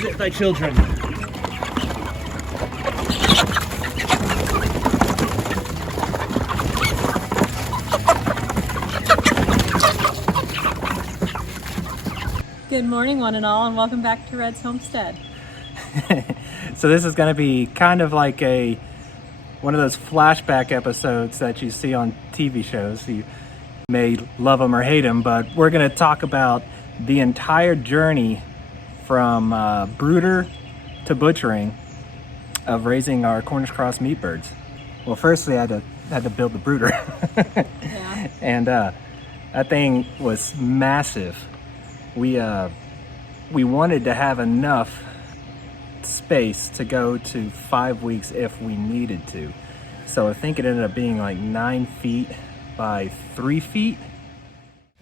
exit thy children. Good morning, one and all, and welcome back to Red's Homestead. So this is going to be kind of like one of those flashback episodes that you see on TV shows. You may love them or hate them, but we're going to talk about the entire journey from brooder to butchering of raising our Cornish Cross meat birds. Well, firstly, I had to build the brooder. Yeah. And that thing was massive. We wanted to have enough space to go to 5 weeks if we needed to. So I think it ended up being like 9 feet by 3 feet.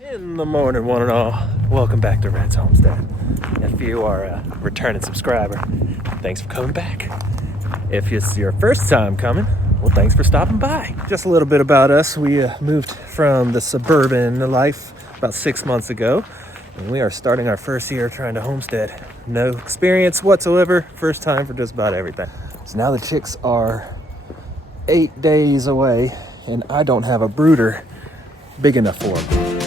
In the morning, one and all, welcome back to Red's Homestead. If you are a returning subscriber, thanks for coming back. If it's your first time coming, well, thanks for stopping by. Just a little bit about us. We moved from the suburban life about 6 months ago, and we are starting our first year trying to homestead. No experience whatsoever, first time for just about everything. So now the chicks are 8 days away, and I don't have a brooder big enough for them.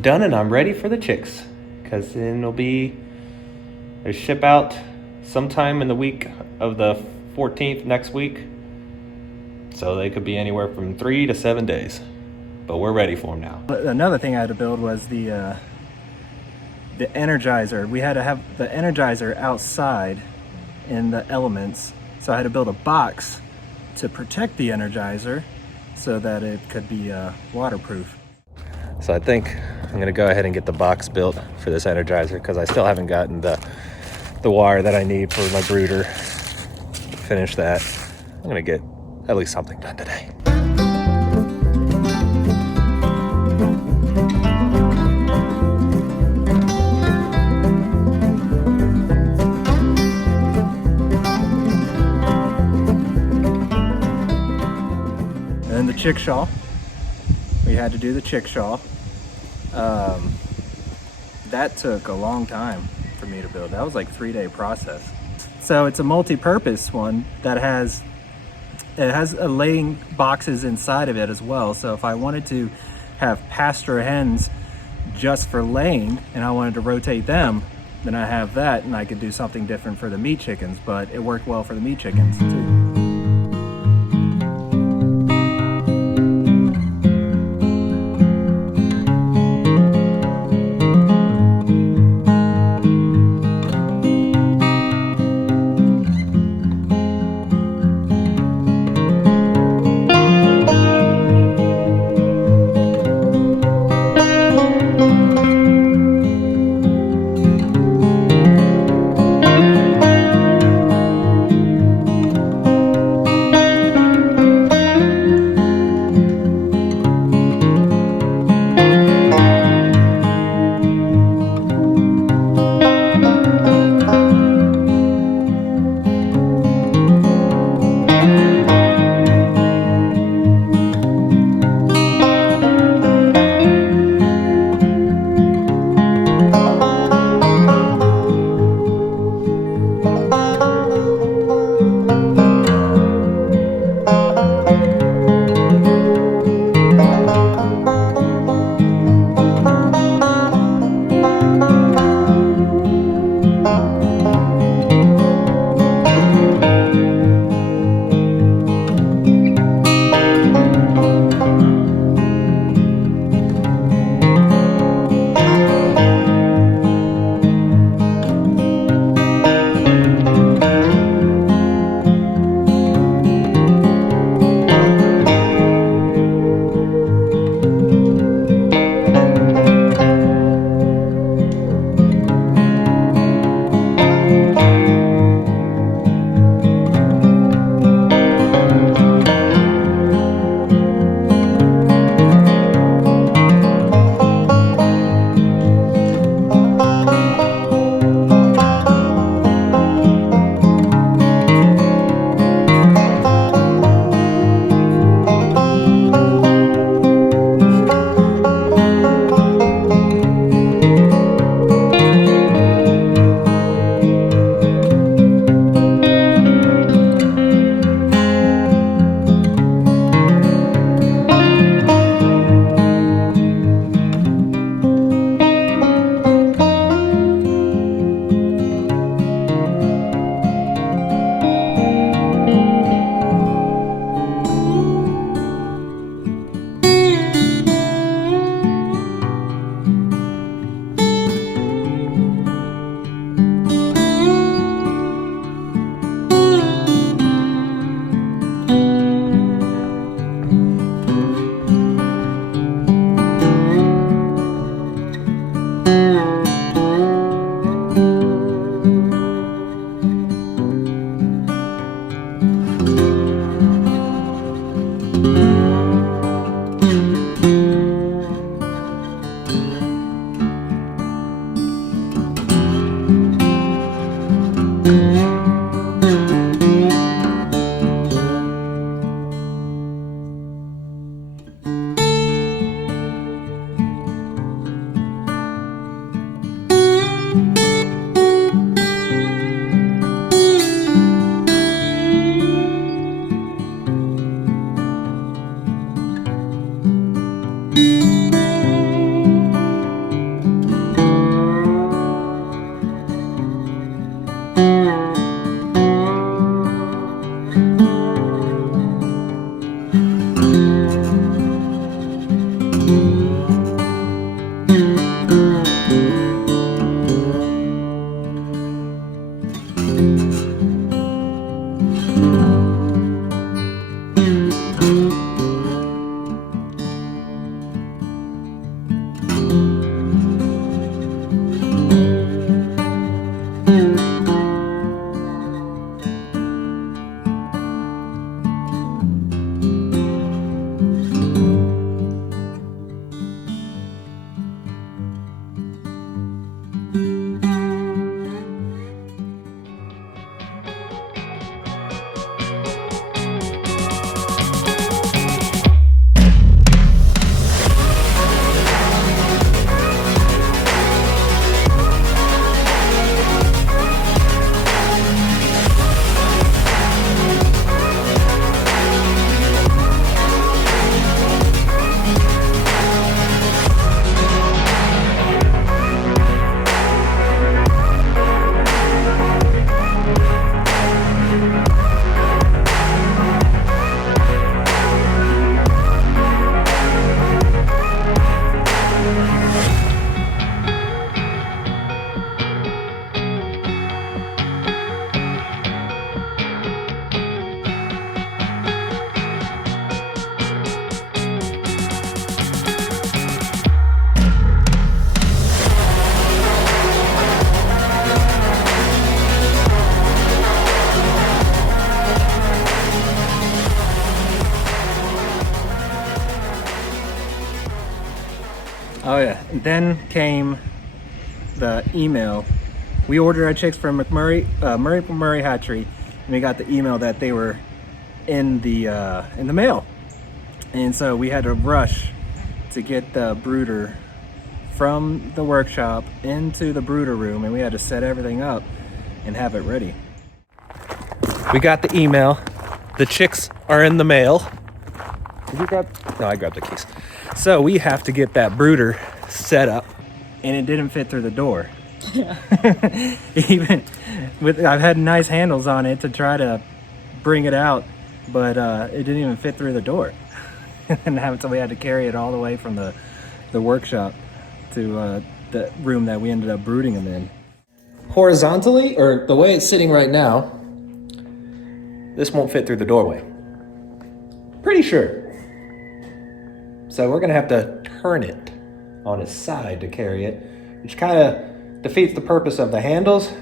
Done, and I'm ready for the chicks, because then they ship out sometime in the week of the 14th next week, so they could be anywhere from 3 to 7 days, but we're ready for them now. Another thing I had to build was the energizer. We had to have the energizer outside in the elements, so I had to build a box to protect the energizer so that it could be waterproof. So I think I'm gonna go ahead and get the box built for this energizer, because I still haven't gotten the wire that I need for my brooder. Finish that. I'm gonna get at least something done today. And then the chickshaw. We had to do the chickshaw. That took a long time for me to build. That was like a 3-day process. So it's a multi-purpose one that has laying boxes inside of it as well. So if I wanted to have pasture hens just for laying and I wanted to rotate them, then I have that, and I could do something different for the meat chickens, but it worked well for the meat chickens too. then came the email. We ordered our chicks from Murray Hatchery, and we got the email that they were in the mail. And so we had to rush to get the brooder from the workshop into the brooder room, and we had to set everything up and have it ready. We got the email. The chicks are in the mail. Did you grab? No, I grabbed the keys. So we have to get that brooder set up, and it didn't fit through the door. Yeah. Even with, I've had nice handles on it to try to bring it out, but it didn't even fit through the door. And so we had to carry it all the way from the workshop to the room that we ended up brooding them in. Horizontally, or the way it's sitting right now, this won't fit through the doorway. Pretty sure. So we're gonna have to turn it on its side to carry it, which kind of defeats the purpose of the handles.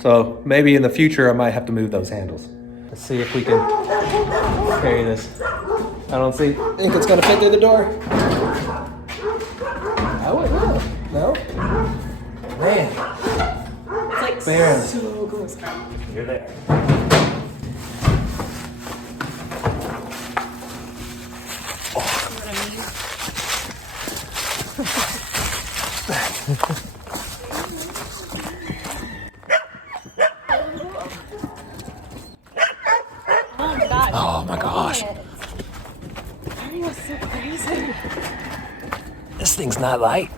So maybe in the future I might have to move those handles. Let's see if we can carry this. I don't think it's gonna fit through the door. Oh, it will. No? Man. It's like Barely. so close. You're there. Oh my gosh. That was so crazy. This thing's not light.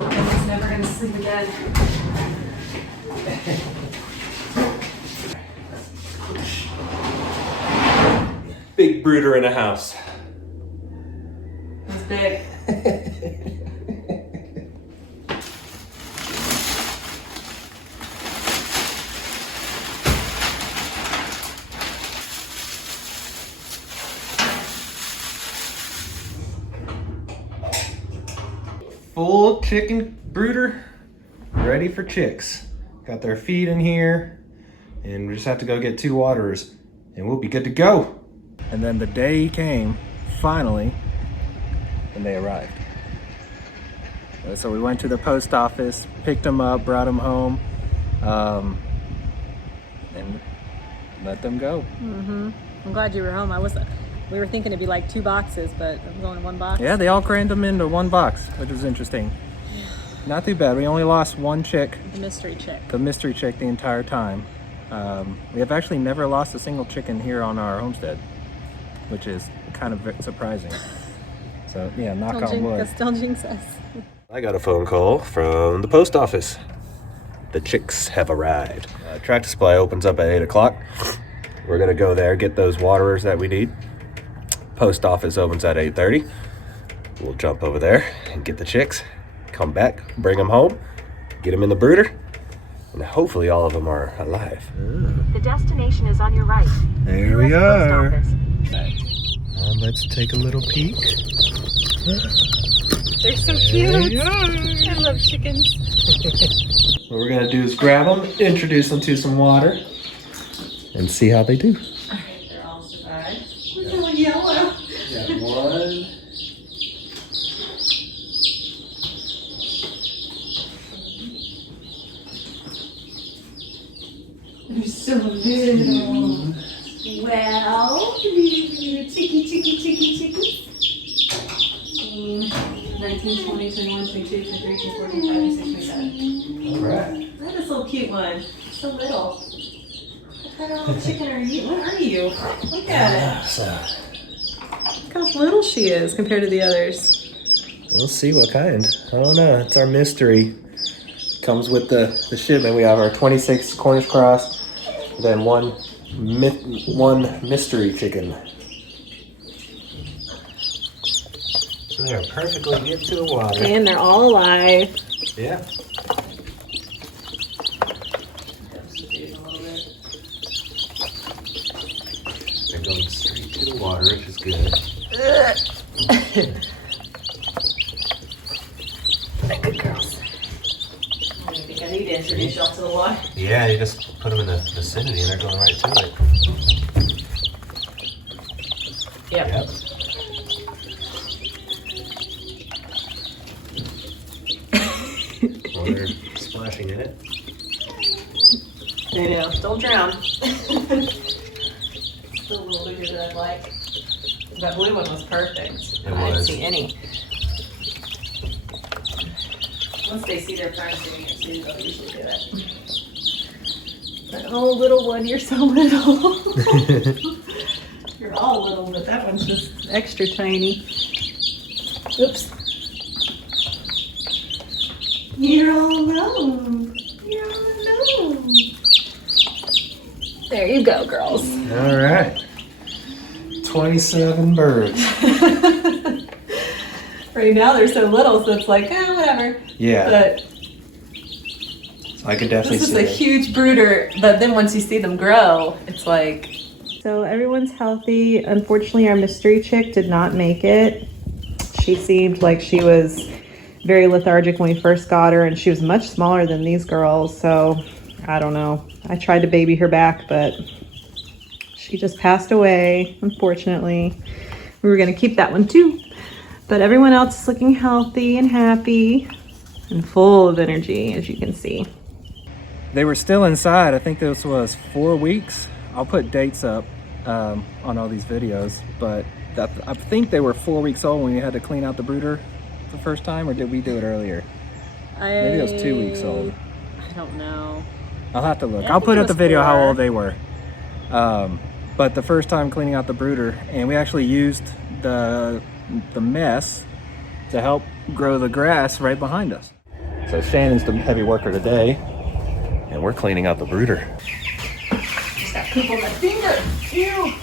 I'm never gonna sleep again. Big brooder in a house. It's big. Full chicken brooder, ready for chicks. Got their feed in here, and we just have to go get 2 waterers, and we'll be good to go. And then the day came, finally, and they arrived. So we went to the post office, picked them up, brought them home, and let them go. Mm-hmm. I'm glad you were home. We were thinking it'd be like 2 boxes, but it was only 1 box. Yeah, they all crammed them into 1 box, which was interesting. Not too bad. We only lost 1 chick. The mystery chick. The mystery chick the entire time. We have actually never lost a single chicken here on our homestead, which is kind of surprising. So yeah, knock on wood. Still jinx us. I got a phone call from the post office. The chicks have arrived. Tractor supply opens up at 8 o'clock. We're gonna go there, get those waterers that we need. Post office opens at 8:30. We'll jump over there and get the chicks, come back, bring them home, get them in the brooder, and hopefully all of them are alive. The destination is on your right. There we US Post are. Office. Let's take a little peek. They're so cute. I love chickens. What we're gonna do is grab them, introduce them to some water, and see how they do. Alright, they're all survived. They're so yellow. Got 1. They're so little. Well, chicky. 19, 20, 21, 22, 23, 24, 25, 26, 27. All right. Look at this little cute one. So little. What kind of little chicken are you? What are you? Look at it. So Look how little she is compared to the others. we'll see what kind. I don't know. It's our mystery. Comes with the shipment. We have our 26 Cornish Cross, then one mystery chicken. They're perfectly good to the water. And they're all alive. Yeah. They're going straight to the water, which is good. Good girls. I think I need to introduce y'all to the water. Yeah, you just put them in the vicinity and they're going right to it. Yep. Well, they're splashing in it. I know, don't drown. It's a little bigger than I'd like. That blue one was perfect. I didn't see any. Once they see their friends doing it too, they'll usually do it. But oh, little one, you're so little. You're all little, but that one's just extra tiny. Oops. You're all alone. You're all alone. There you go, girls. All right. 27 birds. Right now they're so little, so it's like, whatever. Yeah. But I could definitely this is see a it. huge brooder, but then once you see them grow, it's like... So everyone's healthy. Unfortunately, our mystery chick did not make it. She seemed like she was very lethargic when we first got her, and she was much smaller than these girls, so I don't know. I tried to baby her back, but she just passed away, unfortunately. We were going to keep that one too. But everyone else is looking healthy and happy and full of energy, as you can see. They were still inside. I think this was 4 weeks. I'll put dates up on all these videos, but I think they were 4 weeks old when we had to clean out the brooder the first time, or did we do it earlier? Maybe it was 2 weeks old. I don't know. I'll have to look. Yeah, I I'll think put it up the was video how 4. old they were. But the first time cleaning out the brooder, and we actually used the mess to help grow the grass right behind us. So Shannon's the heavy worker today, and we're cleaning out the brooder. Just got poop on my finger. Ew.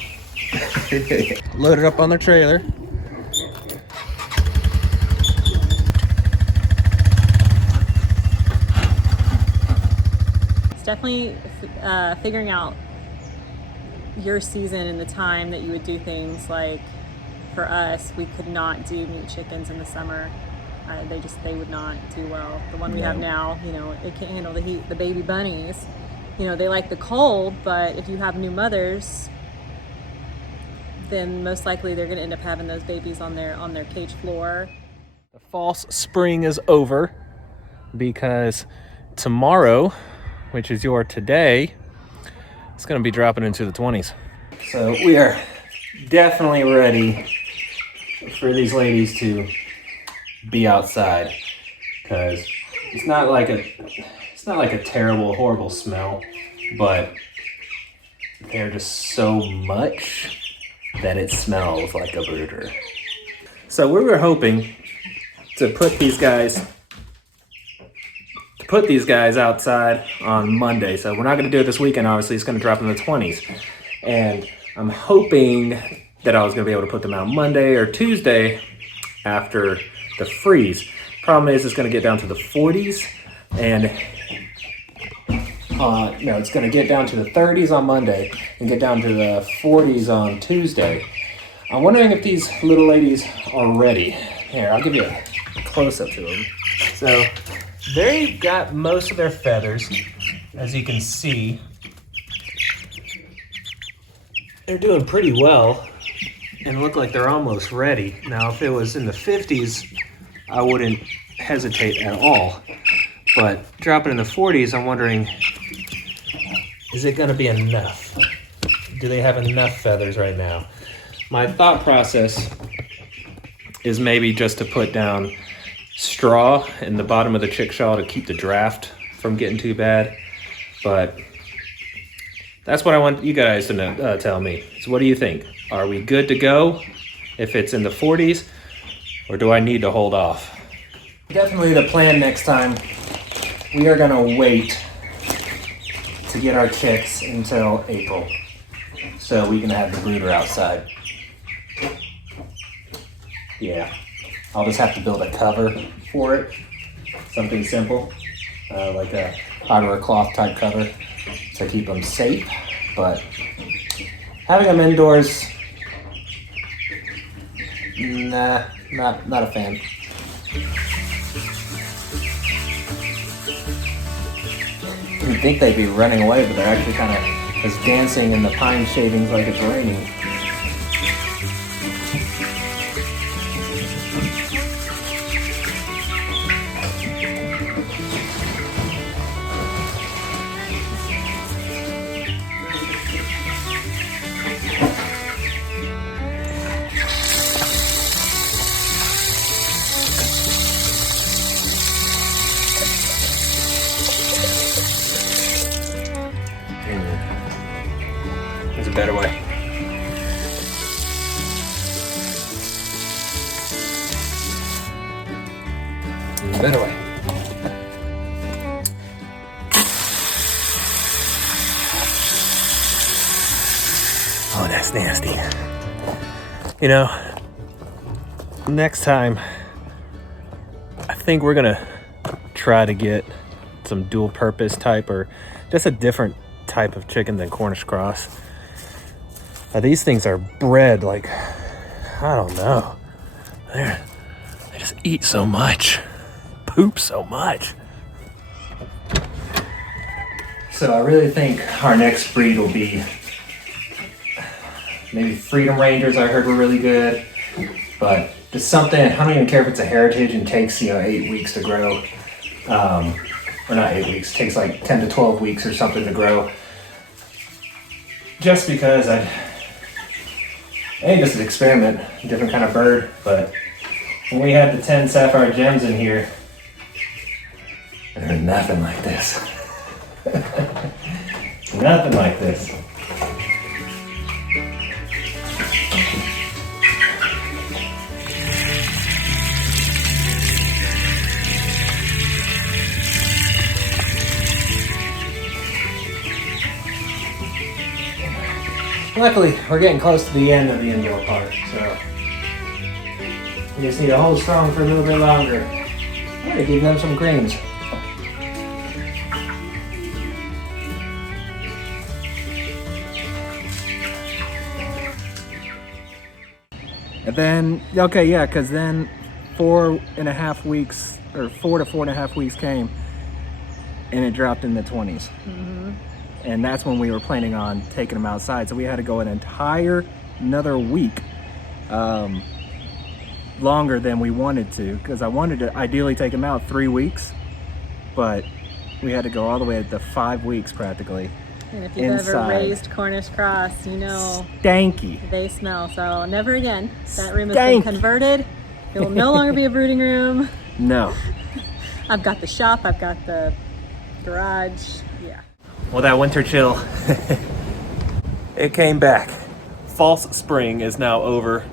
Loaded up on their trailer. It's definitely figuring out your season and the time that you would do things. Like for us, we could not do meat chickens in the summer. They would not do well. The one we have now, it can't handle the heat. The baby bunnies, they like the cold, but if you have new mothers, then most likely they're going to end up having those babies on their cage floor. The false spring is over because tomorrow, which is your today, it's going to be dropping into the 20s. So we are definitely ready for these ladies to be outside, because it's not like a terrible, horrible smell, but they're just so much that it smells like a brooder. So we were hoping to put these guys outside on Monday. So we're not going to do it this weekend. Obviously, it's going to drop in the 20s, and I'm hoping that I was going to be able to put them out Monday or Tuesday after the freeze. Problem is, it's going to get down to the 40s, and no, it's going to get down to the 30s on Monday and get down to the 40s on Tuesday. I'm wondering if these little ladies are ready. Here, I'll give you a close-up to them. So they've got most of their feathers, as you can see. They're doing pretty well and look like they're almost ready. Now, if it was in the 50s, I wouldn't hesitate at all. But dropping in the 40s, I'm wondering, is it going to be enough? Do they have enough feathers right now? My thought process is maybe just to put down straw in the bottom of the chickshaw to keep the draft from getting too bad. But that's what I want you guys to know, tell me. So what do you think? Are we good to go if it's in the 40s, or do I need to hold off? Definitely the plan next time. We are gonna wait to get our chicks until April so we can have the brooder outside. Yeah, I'll just have to build a cover for it. Something simple, like a hardware cloth type cover to keep them safe. But having them indoors, nah, not a fan. You'd think they'd be running away, but they're actually kind of just dancing in the pine shavings like it's raining. better way. Better way. Oh, that's nasty. You know, next time, I think we're gonna try to get some dual purpose type or just a different type of chicken than Cornish Cross. These things are bred like, I don't know. They just eat so much, poop so much. So I really think our next breed will be maybe Freedom Rangers. I heard were really good, but just something, I don't even care if it's a heritage and takes 8 weeks to grow. Or not 8 weeks, takes like 10 to 12 weeks or something to grow. Just because just an experiment, different kind of bird, but when we had the 10 sapphire gems in here, there's nothing like this. Nothing like this. Luckily, we're getting close to the end of the indoor part, so we just need to hold strong for a little bit longer. I'm gonna give them some greens. And then, okay, yeah, because then 4.5 weeks, or 4 to 4.5 weeks came, and it dropped in the 20s. Mm-hmm. And that's when we were planning on taking them outside. So we had to go another week longer than we wanted to, because I wanted to ideally take them out 3 weeks, but we had to go all the way to 5 weeks practically. And if you've ever raised Cornish Cross, you know stanky. They smell. So never again. That room has been converted. It will no longer be a brooding room. No. I've got the shop, I've got the garage. Yeah. Well, that winter chill, it came back. False spring is now over,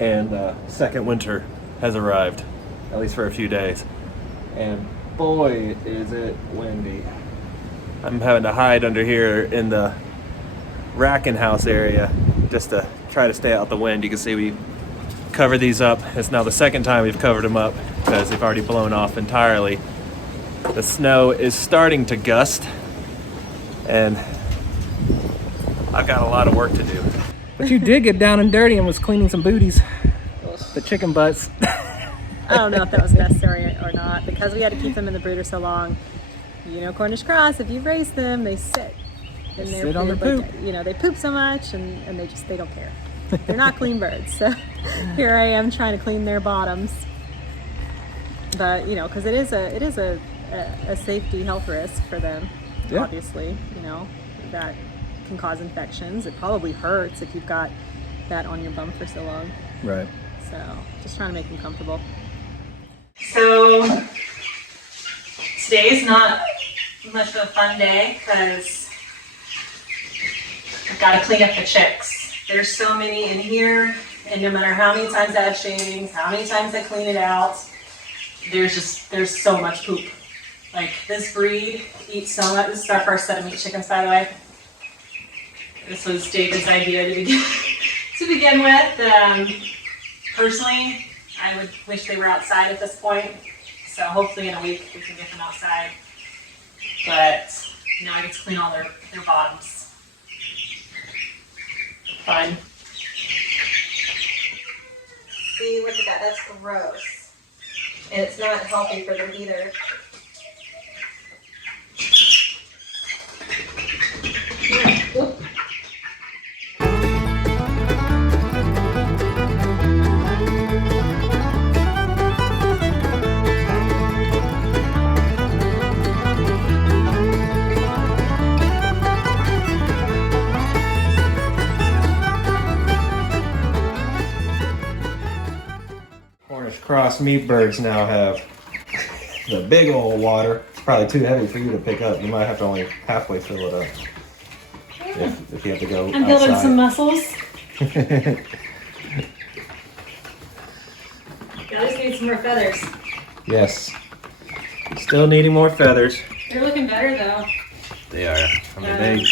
and second winter has arrived, at least for a few days. And boy, is it windy. I'm having to hide under here in the racking house area just to try to stay out the wind. You can see we covered these up. It's now the second time we've covered them up because they've already blown off entirely. The snow is starting to gust, and I've got a lot of work to do. But you did get down and dirty and was cleaning some booties, the chicken butts. I don't know if that was necessary or not, because we had to keep them in the brooder so long. You know, Cornish Cross, if you've raised them, they sit in their sit on their poop. You know, they poop so much, and they don't care. They're not clean birds. So here I am trying to clean their bottoms. But you know, because it is a safety health risk for them. Yeah. Obviously, you know, that can cause infections. It probably hurts if you've got that on your bum for so long. Right. So just trying to make them comfortable. So today's not much of a fun day because I've got to clean up the chicks. There's so many in here, and no matter how many times I have shavings, how many times I clean it out, there's so much poop. Like, this breed eats so much. This is our first set of meat chickens, by the way. This was David's idea to begin with. Personally, I would wish they were outside at this point. So hopefully in a week we can get them outside. But now I get to clean all their bottoms. Fun. See, look at that. That's gross. And it's not healthy for them either. Oop. Cornish Cross meat birds now have the big old water. It's probably too heavy for you to pick up. You might have to only halfway fill it up. if you have to go I'm building outside. some muscles. I just need some more feathers. Yes. Still needing more feathers. They're looking better though. They are. I mean,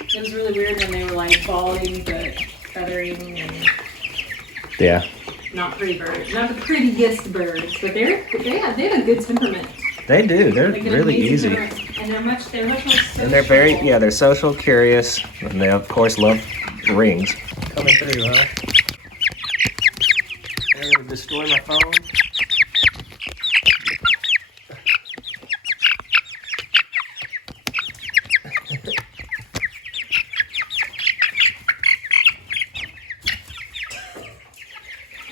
It was really weird when they were like balding but feathering and yeah. not pretty birds. Not the prettiest birds, but they have a good temperament. They do. They're Like an really amazing easy. temperament. And they're much more social. And they're very, yeah, they're social, curious, and they of course love rings. Coming through, huh? They're gonna destroy my phone.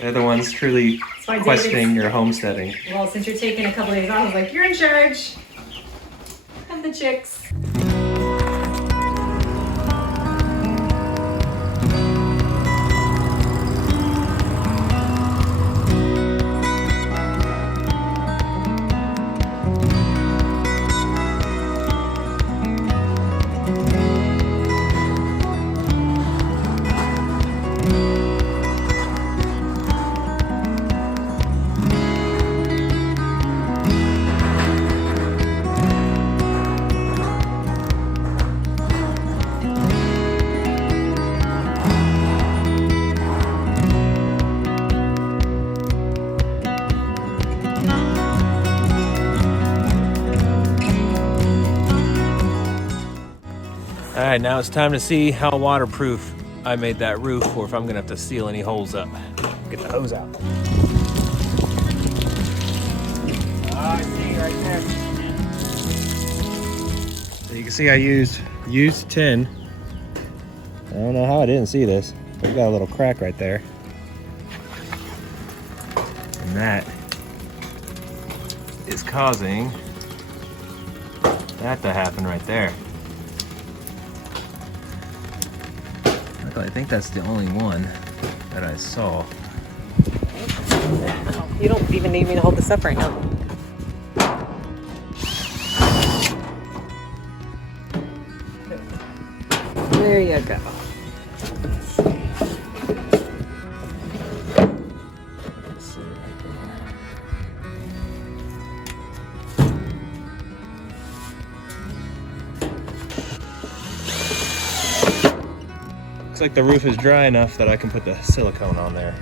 They're the ones truly why questioning your homesteading. Well, since you're taking a couple days off, I was like, you're in charge of the chicks. All right, now it's time to see how waterproof I made that roof, or if I'm gonna have to seal any holes up. Get the hose out. I see right there. So you can see I used tin. I don't know how I didn't see this. We've got a little crack right there. And that is causing that to happen right there. I think that's the only one that I saw. You don't even need me to hold this up right now. There you go. Let's see. Looks like the roof is dry enough that I can put the silicone on there.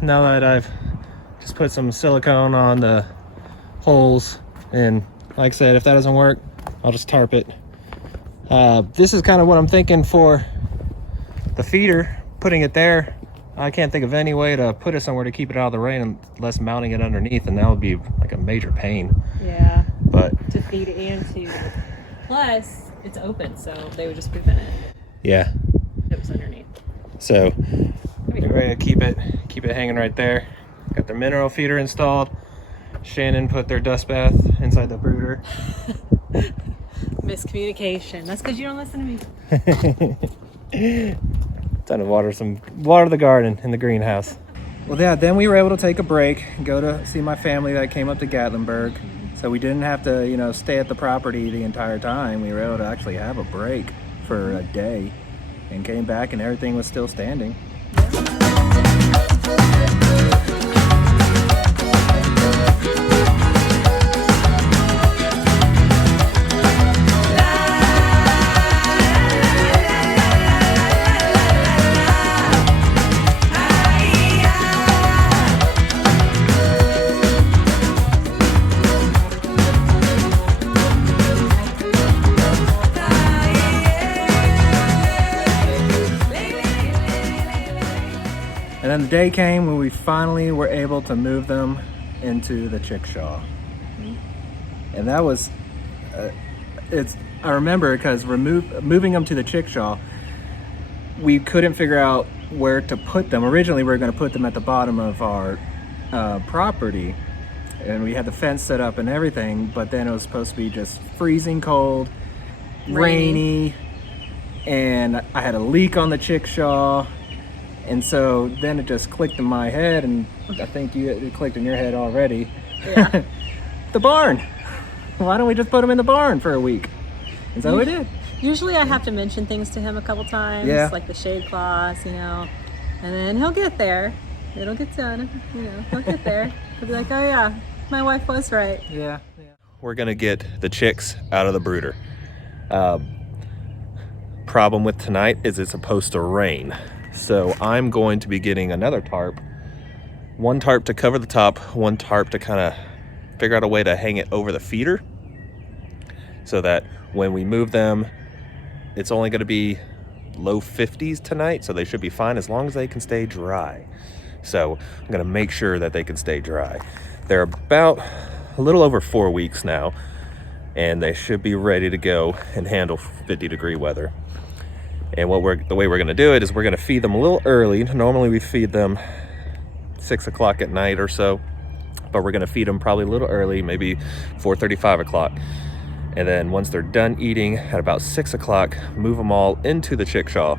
Now that I've just put some silicone on the holes, and like I said, if that doesn't work, I'll just tarp it. This is kind of what I'm thinking for the feeder, putting it there. I can't think of any way to put it somewhere to keep it out of the rain unless mounting it underneath, and that would be like a major pain. Yeah. But To feed and to. Plus, it's open, so they would just prevent it. yeah, If it was underneath. so we're ready to keep it hanging right there. Got the mineral feeder installed. Shannon put their dust bath inside the brooder. Miscommunication. That's because you don't listen to me. Time to water the garden in the greenhouse. Well, yeah, then we were able to take a break and go to see my family that came up to Gatlinburg. So we didn't have to, stay at the property the entire time. We were able to actually have a break for a day and came back and everything was still standing. And then the day came when we finally were able to move them into the chickshaw. And that was, I remember because moving them to the chickshaw, we couldn't figure out where to put them. Originally, we were going to put them at the bottom of our property, and we had the fence set up and everything, but then it was supposed to be just freezing cold, rainy, and I had a leak on the chickshaw. And so then it just clicked in my head, and I think it clicked in your head already. Yeah. The barn. Why don't we just put them in the barn for a week? And so we did. Usually I have to mention things to him a couple times, Yeah. like the shade cloths, you know, and then he'll get there. It'll get done, you know, he'll get there. He'll be like, oh yeah, my wife was right. Yeah. We're gonna get the chicks out of the brooder. Problem with tonight is it's supposed to rain. So I'm going to be getting another tarp. One tarp to cover the top, one tarp to kind of figure out a way to hang it over the feeder so that when we move them, it's only going to be low 50s tonight, so they should be fine as long as they can stay dry. So I'm going to make sure that they can stay dry. They're about a little over 4 weeks now, and they should be ready to go and handle 50-degree weather. And the way we're going to do it is we're going to feed them a little early. Normally we feed them 6 o'clock at night or so, but we're going to feed them probably a little early, maybe 4:30, 5 o'clock. And then once they're done eating at about 6 o'clock, move them all into the chickshaw,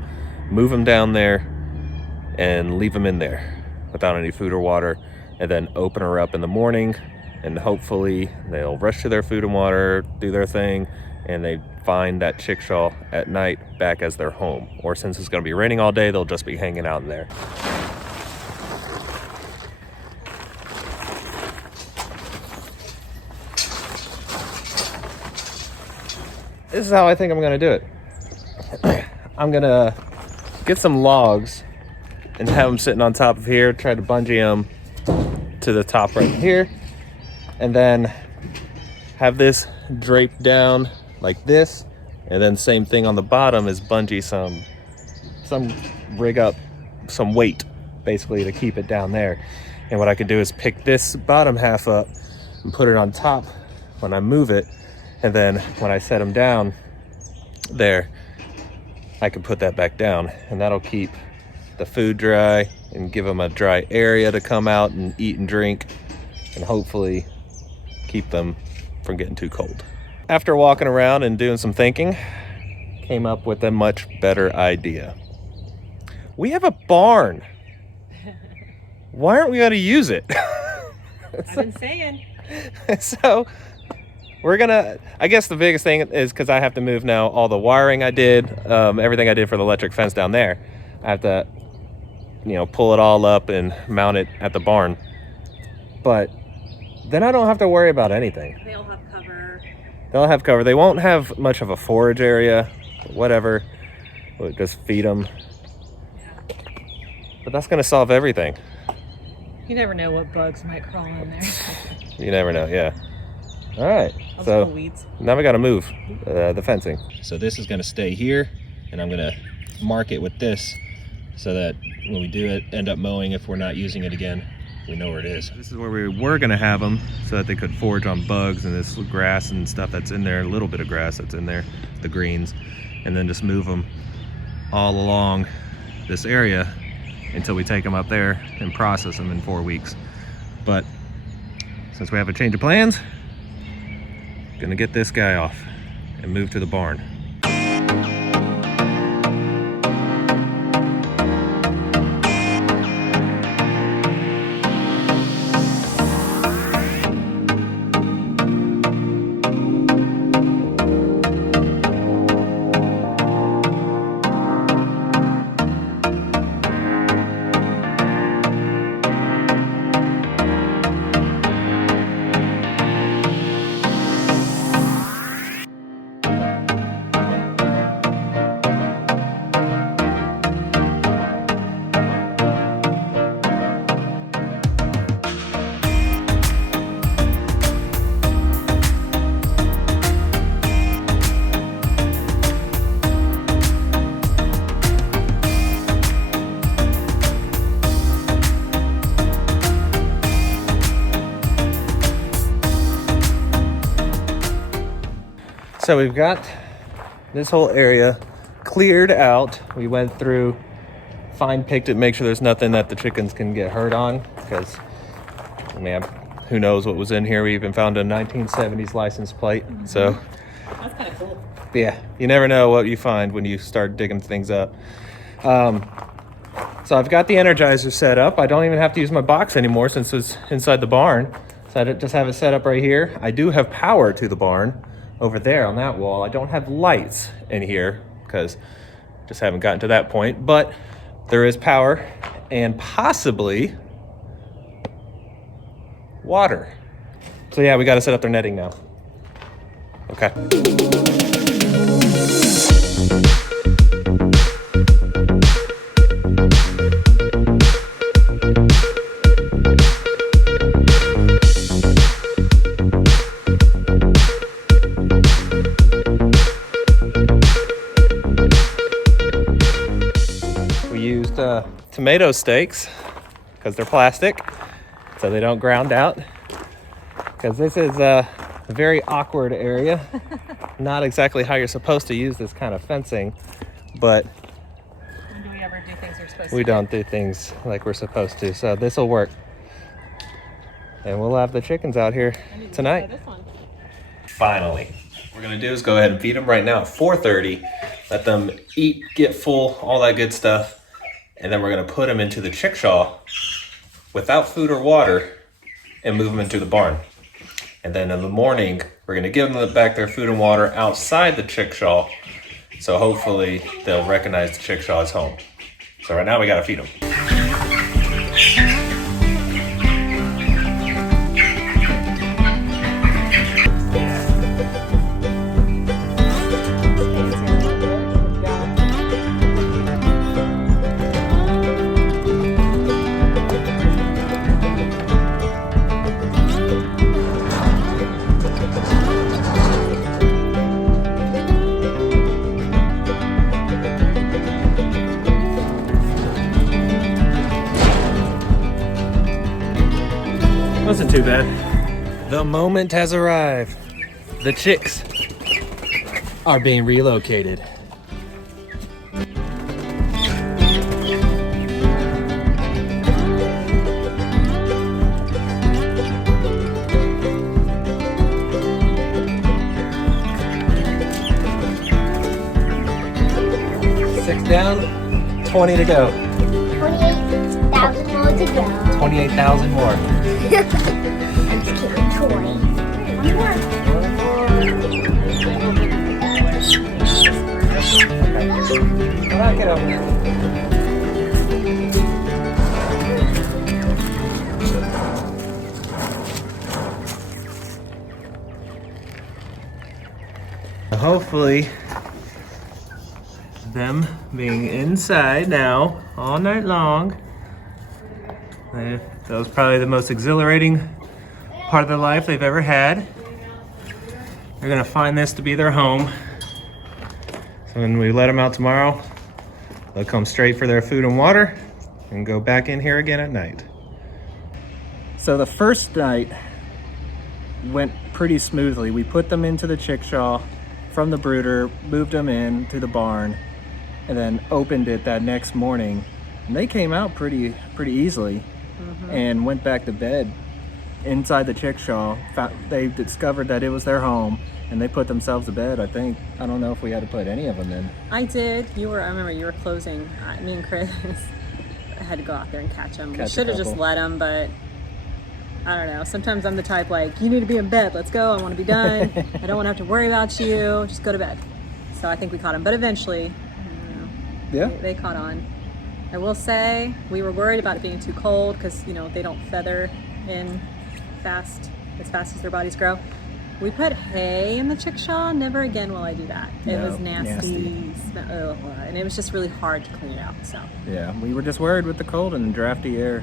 move them down there and leave them in there without any food or water, and then open her up in the morning, and hopefully they'll rush to their food and water, do their thing, and they find that chickshaw at night back as their home. Or since it's going to be raining all day, they'll just be hanging out in there. This is how I think I'm gonna do it. I'm gonna get some logs and have them sitting on top of here, try to bungee them to the top right here, and then have this draped down like this, and then same thing on the bottom is bungee some rig up some weight basically to keep it down there. And what I can do is pick this bottom half up and put it on top when I move it. And then when I set them down there, I can put that back down, and that'll keep the food dry and give them a dry area to come out and eat and drink, and hopefully keep them from getting too cold. After walking around and doing some thinking, came up with a much better idea. We have a barn. Why aren't we going to use it? I've been saying. So we're gonna, I guess the biggest thing is because I have to move now all the wiring I did, everything I did for the electric fence down there. I have to, you know, pull it all up and mount it at the barn. But then I don't have to worry about anything. They'll have cover. They'll have cover. They won't have much of a forage area, whatever. We'll just feed them. Yeah. But that's gonna solve everything. You never know what bugs might crawl in there. You never know, yeah. All right, so weeds. now we got to move the fencing. So this is going to stay here, and I'm going to mark it with this so that when we do end up mowing, if we're not using it again, we know where it is. This is where we were going to have them so that they could forage on bugs and this grass and stuff that's in there, a little bit of grass that's in there, the greens, and then just move them all along this area until we take them up there and process them in 4 weeks. But since we have a change of plans, gonna get this guy off and move to the barn. So we've got this whole area cleared out. We went through, fine picked it, make sure there's nothing that the chickens can get hurt on, because I mean, who knows what was in here. We even found a 1970s license plate. So That's kind of cool. yeah, you never know what you find when you start digging things up. So I've got the Energizer set up. I don't even have to use my box anymore since it's inside the barn. So I just have it set up right here. I do have power to the barn, over there on that wall. I don't have lights in here because just haven't gotten to that point, but there is power and possibly water. So yeah, we got to set up their netting now. Okay. We used tomato stakes because they're plastic, so they don't ground out. Because this is a very awkward area. Not exactly how you're supposed to use this kind of fencing, but When do we ever do things we're supposed we don't do things like we're supposed to. So this will work. And we'll have the chickens out here tonight. Finally. What we're gonna do is go ahead and feed them right now at 4:30. Let them eat, get full, all that good stuff. And then we're gonna put them into the chickshaw without food or water and move them into the barn. And then in the morning, we're gonna give them back their food and water outside the chickshaw. So hopefully they'll recognize the chickshaw as home. So right now we gotta feed them. Wasn't too bad. The moment has arrived. The chicks are being relocated. Six down, 20 to go. 28,000 more to go. 28,000 more. I'm just kidding, Troy. One more. Get over there. Hopefully, them being inside now all night long, that was probably the most exhilarating part of their life they've ever had. They're gonna find this to be their home. So when we let them out tomorrow, they'll come straight for their food and water and go back in here again at night. So the first night went pretty smoothly. We put them into the chickshaw from the brooder, moved them in to the barn, and then opened it that next morning. And they came out pretty easily and went back to bed inside the chickshaw. They discovered that it was their home and they put themselves to bed, I think. I don't know if we had to put any of them in. I did. I remember you were closing. Me and Chris had to go out there and catch them. We should have just let them, but I don't know. Sometimes I'm the type like, you need to be in bed. Let's go. I want to be done. I don't want to have to worry about you. Just go to bed. So I think we caught them. But eventually, they caught on. I will say we were worried about it being too cold because, they don't feather in as fast as their bodies grow. We put hay in the chickshaw. Never again will I do that. It was nasty. And it was just really hard to clean out. So yeah, we were just worried with the cold and drafty air.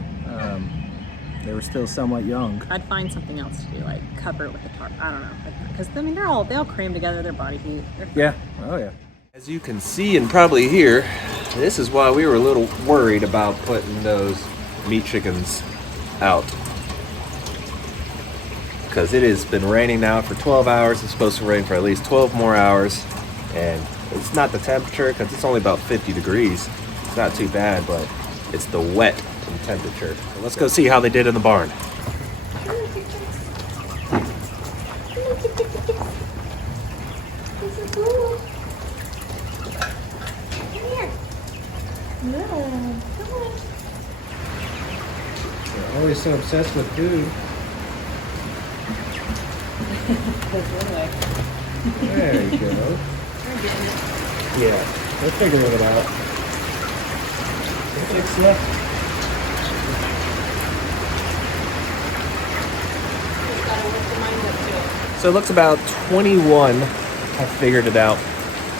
They were still somewhat young. I'd find something else to do, like cover it with a tarp. I don't know, because they all cram together. Their body heat. Yeah. Oh yeah. As you can see and probably hear, this is why we were a little worried about putting those meat chickens out. Because it has been raining now for 12 hours. It's supposed to rain for at least 12 more hours. And it's not the temperature, because it's only about 50 degrees. It's not too bad, but it's the wet and temperature. So let's go see how they did in the barn. They're always so obsessed with food. There you go. We're getting it. Yeah, we're figuring it out. It's So it looks about 21 have figured it out,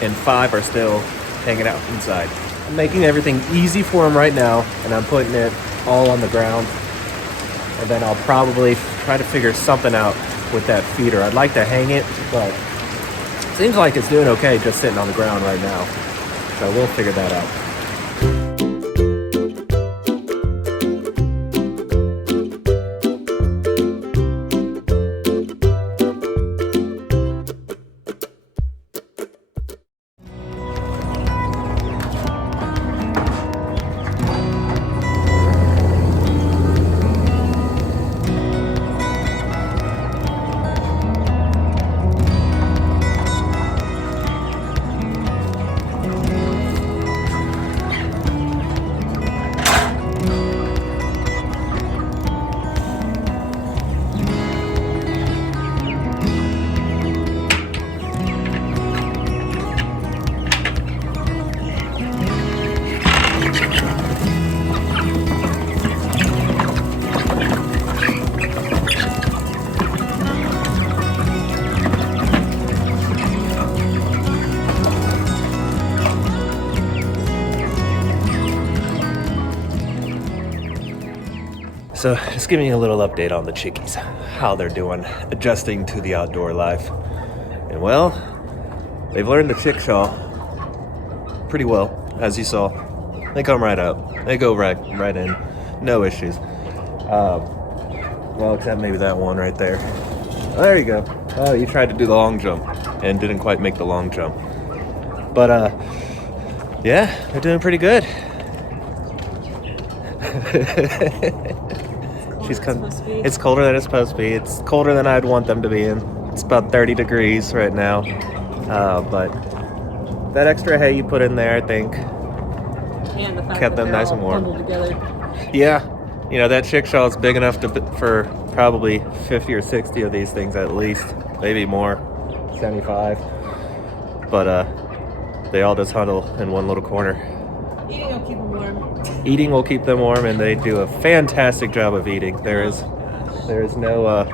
and 5 are still hanging out inside. I'm making everything easy for them right now, and I'm putting it all on the ground. And then I'll probably try to figure something out with that feeder. I'd like to hang it, but it seems like it's doing okay just sitting on the ground right now. So we'll figure that out. So just giving you a little update on the chickies, how they're doing, adjusting to the outdoor life. And well, they've learned the chickshaw pretty well, as you saw. They come right out. They go right in. No issues. Well, except maybe that one right there. Oh, there you go. Oh, you tried to do the long jump and didn't quite make the long jump. But yeah, they're doing pretty good. It's colder than it's supposed to be. It's colder than I'd want them to be in. It's about 30 degrees right now. But that extra hay you put in there, I think, And the fact kept that them they're nice all and warm. bundled together. Yeah, you know, that chickshaw is big enough for probably 50 or 60 of these things at least, maybe more, 75. But they all just huddle in one little corner. Eating will keep them warm. Eating will keep them warm, and they do a fantastic job of eating. There is no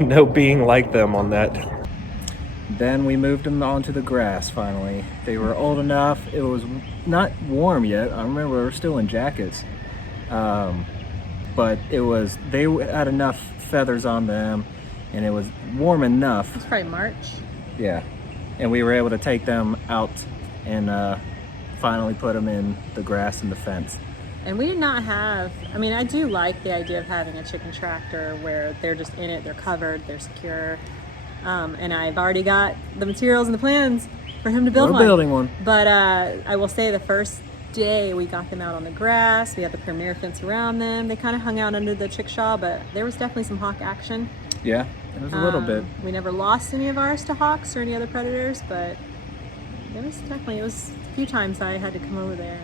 no being like them on that. Then we moved them onto the grass finally. They were old enough. It was not warm yet. I remember we were still in jackets. But they had enough feathers on them, and it was warm enough. It's probably March. Yeah. And we were able to take them out and finally put them in the grass and the fence. And we did not have, I mean, I do like the idea of having a chicken tractor where they're just in it, they're covered, they're secure. And I've already got the materials and the plans for him to build one. We're building one. But I will say the first day we got them out on the grass, we had the premier fence around them. They kind of hung out under the chickshaw, but there was definitely some hawk action. Yeah, it was a little bit. We never lost any of ours to hawks or any other predators, but it was a few times I had to come over there.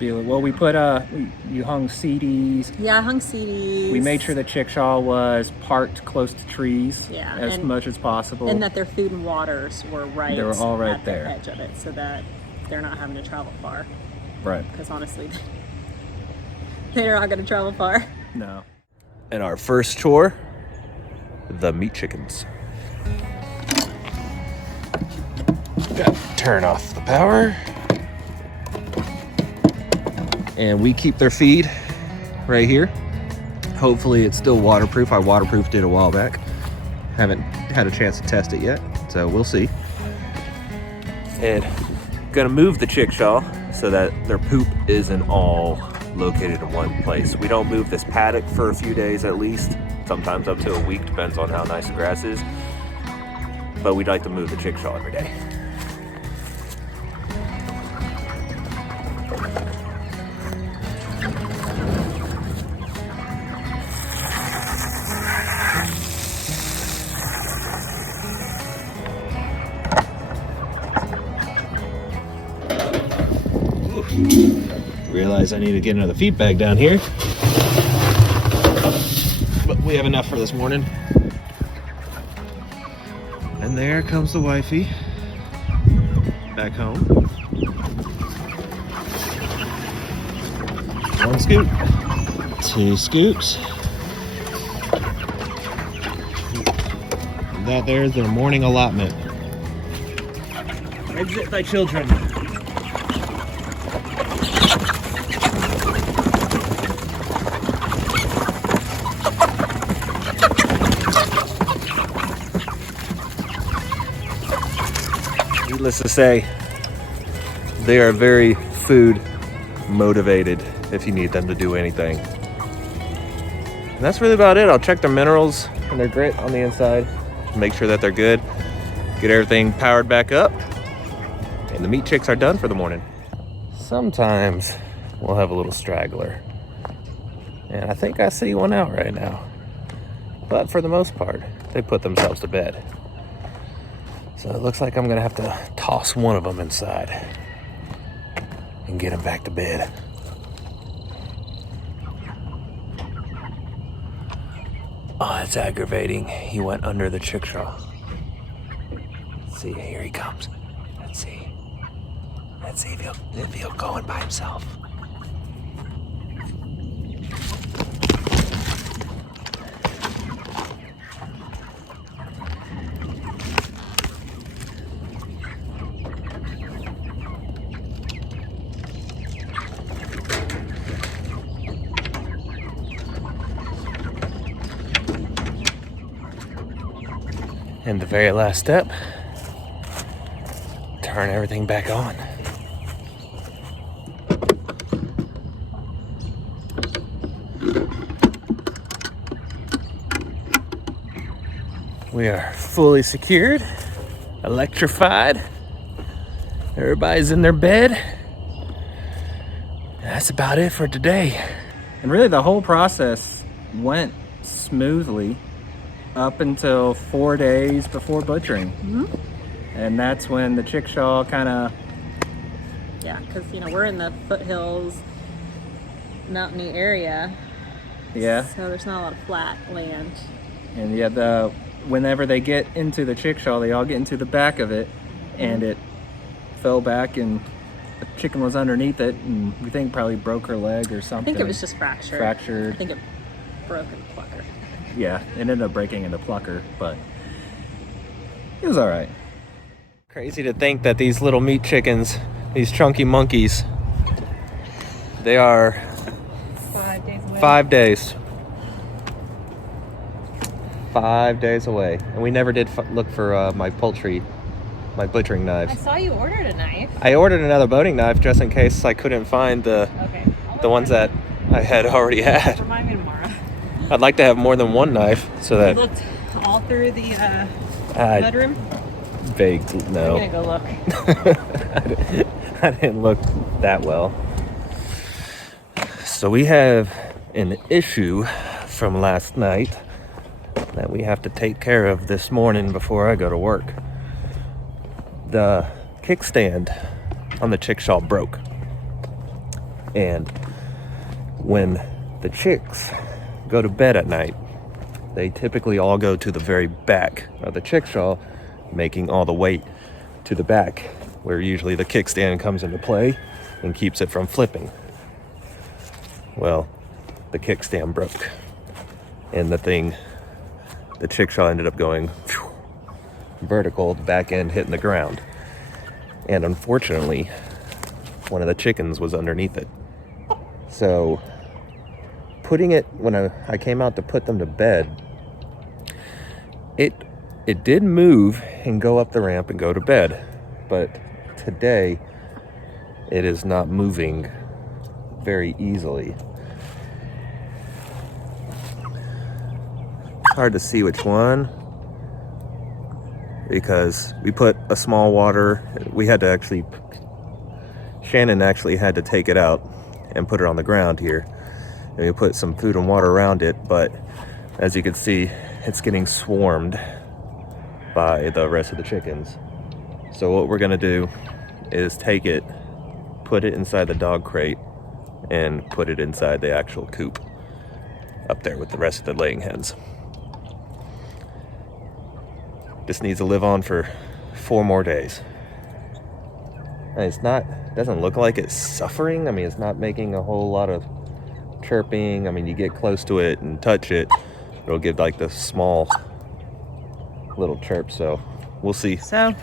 Well, we put you hung CDs. Yeah, I hung CDs. We made sure the chickshaw was parked close to trees, yeah, as much as possible. And that their food and waters were right. They were all right at there. the edge of it, so that they're not having to travel far. Right. Because honestly, they're not going to travel far. No. And our first chore, the meat chickens. Got to turn off the power. And we keep their feed right here. Hopefully it's still waterproof. I waterproofed it a while back. Haven't had a chance to test it yet, so we'll see. And gonna move the chickshaw so that their poop isn't all located in one place. We don't move this paddock for a few days at least, sometimes up to a week, depends on how nice the grass is. But we'd like to move the chickshaw every day. Realize I need to get another feed bag down here, but we have enough for this morning. And there comes the wifey back home. 1 scoop, 2 scoops. And that there's their morning allotment. Exit thy children. Needless to say, they are very food motivated if you need them to do anything. And that's really about it. I'll check their minerals and their grit on the inside, make sure that they're good, get everything powered back up, and the meat chicks are done for the morning. Sometimes we'll have a little straggler, and I think I see one out right now. But for the most part, they put themselves to bed. So it looks like I'm gonna have to toss one of them inside and get him back to bed. Oh, that's aggravating. He went under the chickshaw. Let's see, here he comes. Let's see if he'll go in by himself. And the very last step, turn everything back on. We are fully secured, electrified. Everybody's in their bed. That's about it for today. And really the whole process went smoothly up until 4 days before butchering. And that's when the chickshaw kind of... Yeah, because, you know, we're in the foothills, mountainy area. Yeah. So there's not a lot of flat land. And yeah, whenever they get into the chickshaw, they all get into the back of it, and it fell back, and the chicken was underneath it, and we think probably broke her leg or I something. think it was just fractured. Fractured. I think it broke in the plucker. Yeah, it ended up breaking in the plucker, but it was all right. Crazy to think that these little meat chickens, these chunky monkeys, they are 5 days away. 5 days. 5 days away. And we never did look for my butchering I knives. saw you ordered a knife. I ordered another boning knife just in case I couldn't find the ones that I had already had. Remind me tomorrow. I'd like to have more than one knife so You that looked all through the bedroom? vague. No. I'm gonna go look. I didn't look that well. So we have an issue from last night that we have to take care of this morning before I go to work. The kickstand on the chickshaw broke. And when the chicks go to bed at night, they typically all go to the very back of the chickshaw, making all the weight to the back, where usually the kickstand comes into play and keeps it from flipping. Well, the kickstand broke, and the chickshaw ended up going vertical, the back end hitting the ground. And unfortunately, one of the chickens was underneath it. So putting it, when I came out to put them to bed, it did move and go up the ramp and go to bed. But today, it is not moving very easily. Hard to see which one, because we put a small water, Shannon actually had to take it out and put it on the ground here. And we put some food and water around it, but as you can see, it's getting swarmed by the rest of the chickens. So what we're gonna do is take it, put it inside the dog crate, and put it inside the actual coop up there with the rest of the laying hens. This needs to live on for 4 more days. And it's not, doesn't look like it's suffering. I mean, it's not making a whole lot of chirping. I mean, you get close to it and touch it, it'll give like the small little chirp. So we'll see. So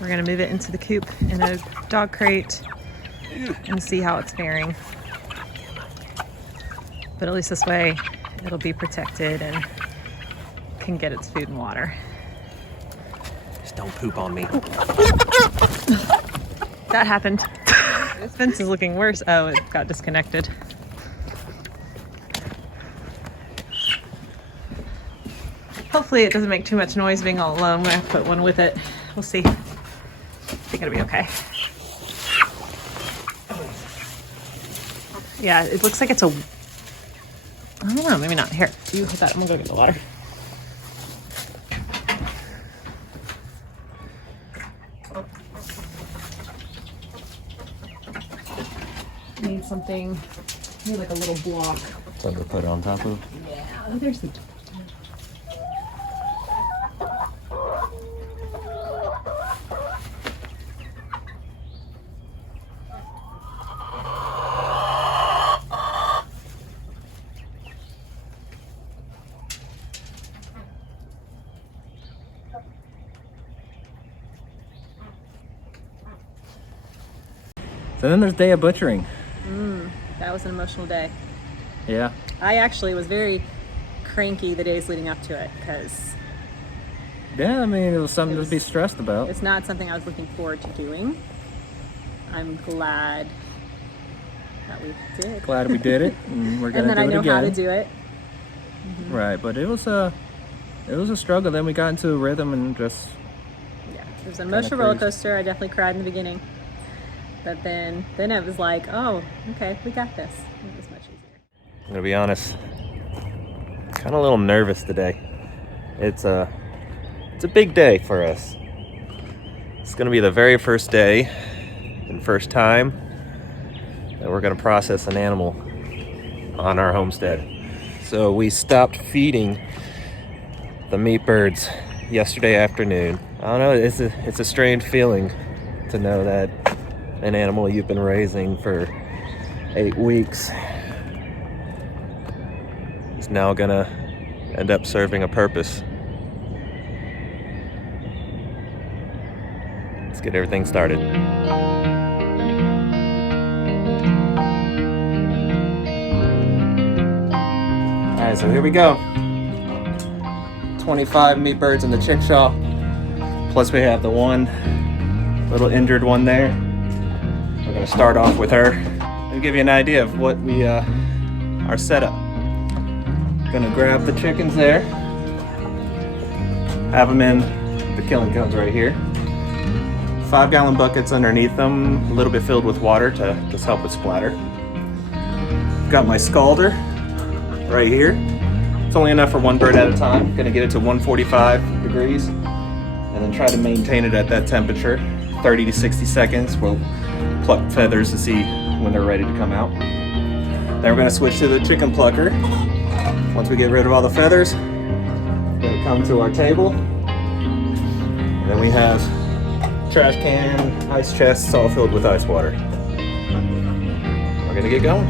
we're gonna move it into the coop in a dog crate and see how it's faring. But at least this way it'll be protected and can get its food and water. Just don't poop on me. That happened. This fence is looking worse. Oh, it got disconnected. Hopefully it doesn't make too much noise being all alone. I'm gonna have to put one with it. We'll see. I think it'll be okay. Yeah, it looks like it's a, I don't know, maybe not. Here, you hold that. I'm gonna go get the water. Need something, need like a little block. Something to put on top of. Yeah, there's the. So then there's day of butchering. That was an emotional day. Yeah. I actually was very cranky the days leading up to it because Yeah, I mean, it was something to be stressed about. it's not something I was looking forward to doing. I'm glad that we did. Glad we did it, and we're And gonna then do I it know again. how to do it. Right, but it was a struggle. Then we got into a rhythm and just Yeah, it was an emotional roller coaster. I definitely cried in the beginning. But then it was like, oh, okay, we got this. It was much easier. I'm gonna be honest, kind of a little nervous today. It's a big day for us. It's gonna be the very first day and first time that we're gonna process an animal on our homestead. So we stopped feeding the meat birds yesterday afternoon. I don't know, it's a strange feeling to know that an animal you've been raising for 8 weeks is now gonna end up serving a purpose. Let's get everything started. All right, so here we go. 25 meat birds in the chickshaw. Plus we have the one little injured one there. We're gonna start off with her and give you an idea of what we our setup. Gonna grab the chickens there, have them in the killing cones right here. 5-gallon buckets underneath them, a little bit filled with water to just help with splatter. Got my scalder right here. It's only enough for one bird at a time. Gonna get it to 145 degrees and then try to maintain it at that temperature 30 to 60 seconds. We'll pluck feathers to see when they're ready to come out. Then we're gonna switch to the chicken plucker. Once we get rid of all the feathers, we're gonna come to our table. And then we have trash can, ice chests, all filled with ice water. We're gonna get going.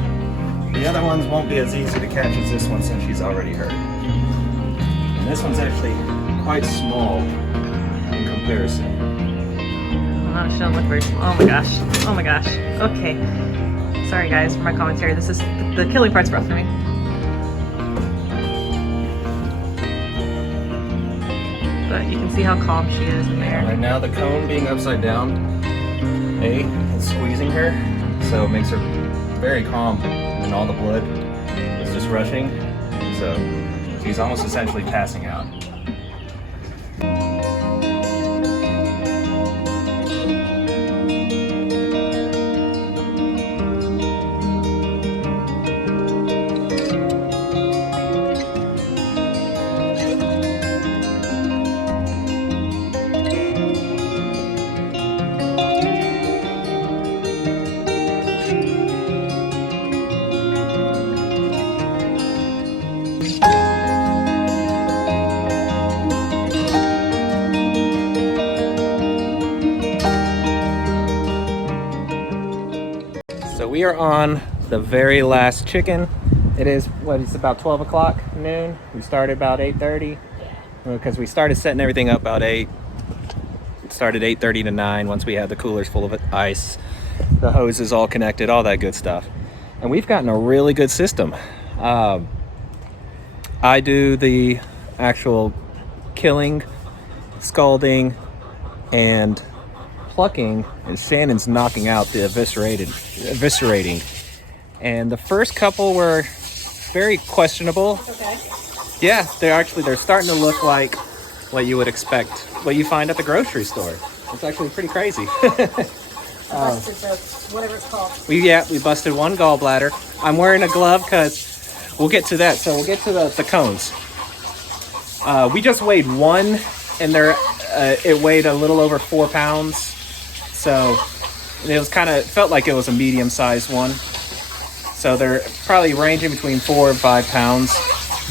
The other ones won't be as easy to catch as this one since she's already hurt. And this one's actually quite small in comparison. Oh, she don't look very small. Oh my gosh. Oh my gosh. Okay. Sorry guys for my commentary. This is the killing part's rough for me. But you can see how calm she is in there. Right now the cone being upside down, it's squeezing her, so it makes her very calm, and all the blood is just rushing, so she's almost essentially passing out. we are on the very last chicken. It is, it's about 12 o'clock noon. We started about 8:30 because we started setting everything up about 8. It started 8:30 to 9 once we had the coolers full of ice, the hoses all connected, all that good stuff. And we've gotten a really good system. I do the actual killing, scalding, and plucking, and Shannon's knocking out the eviscerating. And the first couple were very questionable. Okay. Yeah, they're starting to look like what you would expect, what you find at the grocery store. It's actually pretty crazy. Busted the, whatever it's called. We busted one gallbladder. I'm wearing a glove because we'll get to that. So we'll get to the cones. We just weighed one, and it weighed a little over 4 pounds. So it was felt like it was a medium-sized one. So they're probably ranging between 4 and 5 pounds.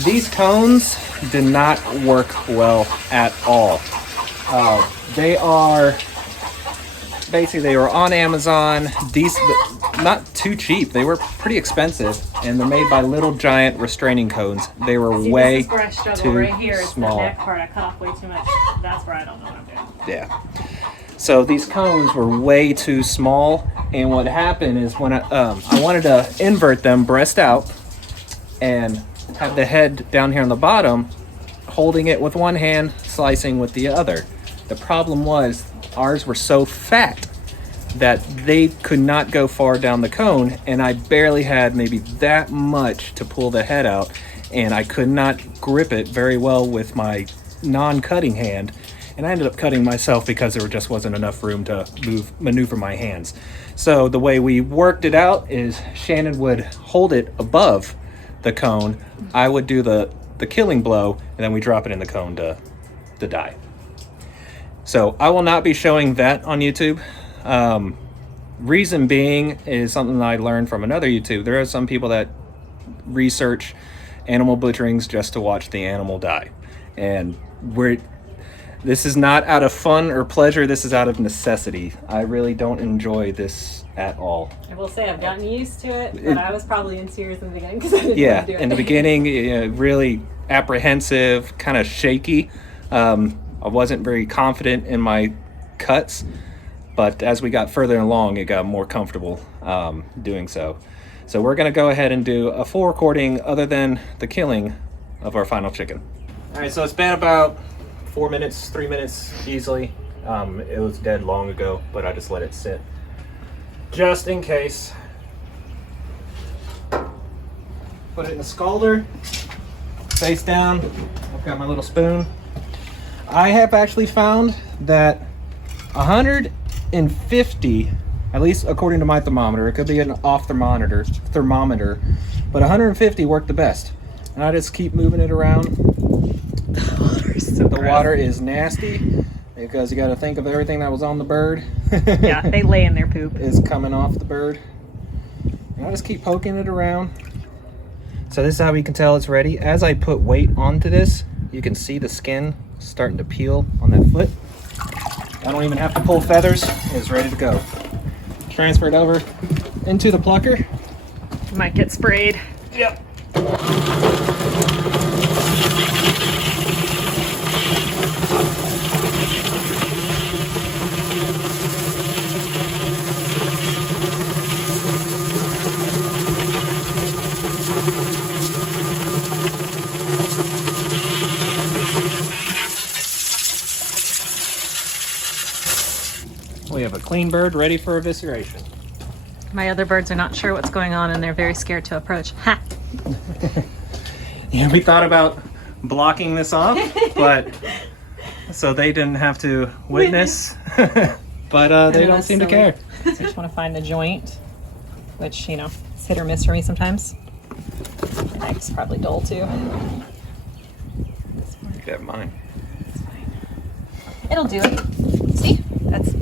These cones did not work well at all. They were on Amazon, decent, not too cheap. They were pretty expensive, and they're made by Little Giant restraining cones. They were way This is where I struggle too right here. It's small. the neck part. I cut off way too much. That's where I don't know what I'm doing. Yeah. So these cones were way too small, and what happened is when I wanted to invert them breast out and have the head down here on the bottom, holding it with one hand, slicing with the other. The problem was ours were so fat that they could not go far down the cone, and I barely had maybe that much to pull the head out, and I could not grip it very well with my non-cutting hand. And I ended up cutting myself because there just wasn't enough room to maneuver my hands. So the way we worked it out is Shannon would hold it above the cone. I would do the killing blow, and then we drop it in the cone to die. So I will not be showing that on YouTube. Reason being is something that I learned from another YouTube. There are some people that research animal butcherings just to watch the animal die. And this is not out of fun or pleasure, this is out of necessity. I really don't enjoy this at all. I will say I've gotten used to it, but I was probably in tears in the beginning because I didn't know how to do it. In the beginning, really apprehensive, kind of shaky. I wasn't very confident in my cuts, but as we got further along, it got more comfortable doing so. So we're gonna go ahead and do a full recording other than the killing of our final chicken. All right, so it's been about 4 minutes, 3 minutes easily. It was dead long ago, but I just let it sit just in case. Put it in the scalder, face down. I've got my little spoon. I have actually found that 150, at least according to my thermometer, it could be an off thermometer, but 150 worked the best. And I just keep moving it around. The water is nasty because you got to think of everything that was on the bird. Yeah, they lay in their poop. Is coming off the bird. And I just keep poking it around. So this is how we can tell it's ready. As I put weight onto this, you can see the skin starting to peel on that foot. I don't even have to pull feathers. It's ready to go. Transfer it over into the plucker. Might get sprayed. Yep. We have a clean bird ready for evisceration. My other birds are not sure what's going on and they're very scared to approach. Ha! Yeah, we thought about blocking this off, but so they didn't have to witness. But they don't seem to care. So I just want to find a joint, which, you know, is hit or miss for me sometimes. The neck's probably dull too. You got mine. It's fine. It'll do it. See?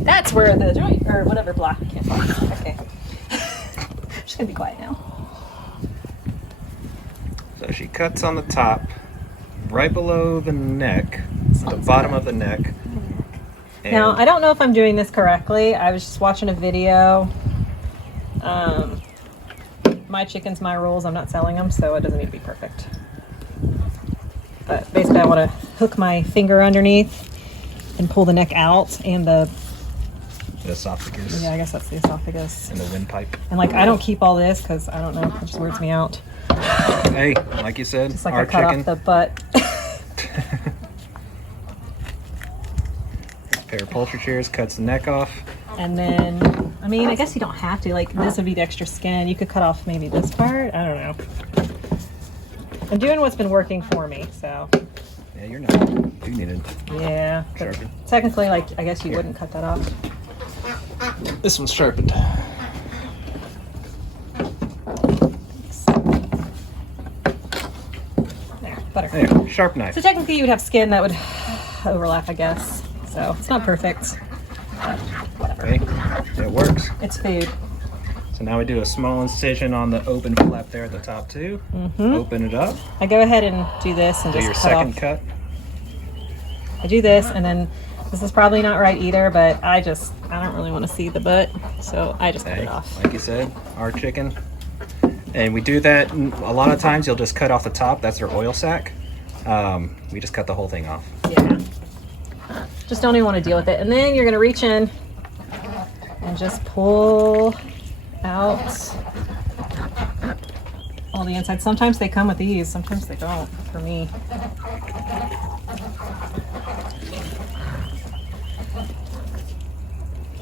That's where the joint, or whatever block, I can't find. Okay. I'm just gonna be quiet now. So she cuts on the top, right below the neck, the bottom of the neck. And Now, I don't know if I'm doing this correctly. I was just watching a video my chickens, my rules. I'm not selling them, so it doesn't need to be perfect. But basically I want to hook my finger underneath and pull the neck out and the esophagus. Yeah, I guess that's the esophagus. And the windpipe. And like, I don't keep all this because I don't know, it just weirds me out. Hey, like you said, Just like our I cut chicken. off the butt. Pair of poultry shears cuts the neck off. And then, I mean, I guess you don't have to. Like, this would be the extra skin. You could cut off maybe this part. I don't know. I'm doing what's been working for me, so. Yeah, you're not. You need it. Yeah. But Sharpen. technically, like, I guess you wouldn't cut that off. This one's sharpened. There, butter. There, sharp knife. So technically you would have skin that would overlap, I guess. So it's not perfect, but whatever. Okay, it works. It's food. So now we do a small incision on the open flap there at the top too. Open it up. I go ahead and do this and Do just your cut second off. cut. I do this, and then this is probably not right either, but I don't really want to see the butt, so I just cut Okay, it off. like you said, our chicken. And we do that, a lot of times you'll just cut off the top, that's their oil sac. We just cut the whole thing off. Yeah. Just don't even want to deal with it. And then you're going to reach in and just pull out all the inside. Sometimes they come with these, sometimes they don't, for me.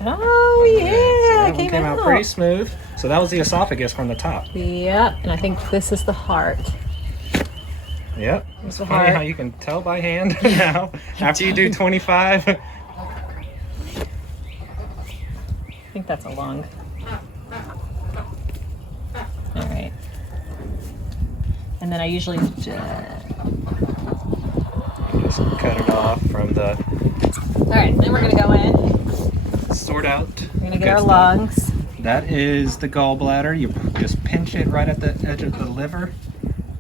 Oh yeah, So it that one came out pretty smooth. So that was the esophagus from the top. Yep, and I think this is the heart. Yep. It's the funny heart. how you can tell by hand now. After you do 25. I think that's a lung. All right. And then I usually Just cut it off from the all right, then we're gonna go in. sort out. We're gonna the get good our stuff. lungs. That is the gallbladder. You just pinch it right at the edge of the liver.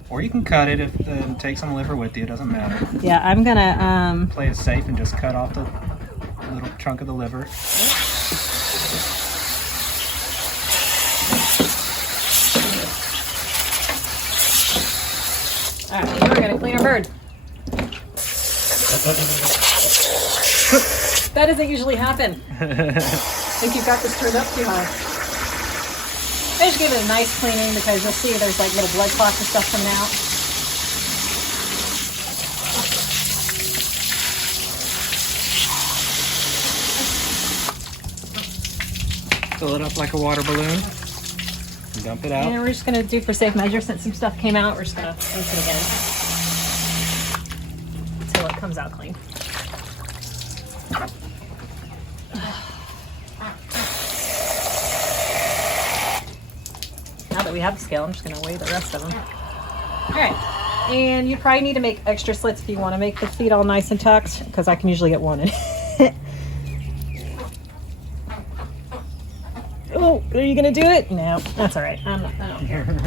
Or you can cut it and take some liver with you, it doesn't matter. Yeah, I'm gonna Play it safe and just cut off the little chunk of the liver. all right, now we're gonna clean our bird. That doesn't usually happen. I think you got this turned up too high. I just give it a nice cleaning because you'll see there's like little blood clots and stuff coming out. Fill it up like a water balloon. And dump it out. And we're just gonna do for safe measure since some stuff came out, we're just gonna rinse it again until it comes out clean. Now that we have the scale, I'm just gonna weigh the rest of them. All right, and you probably need to make extra slits if you want to make the feet all nice and tucked, because I can usually get one in. Oh, are you gonna do it? No, that's all right. I don't care.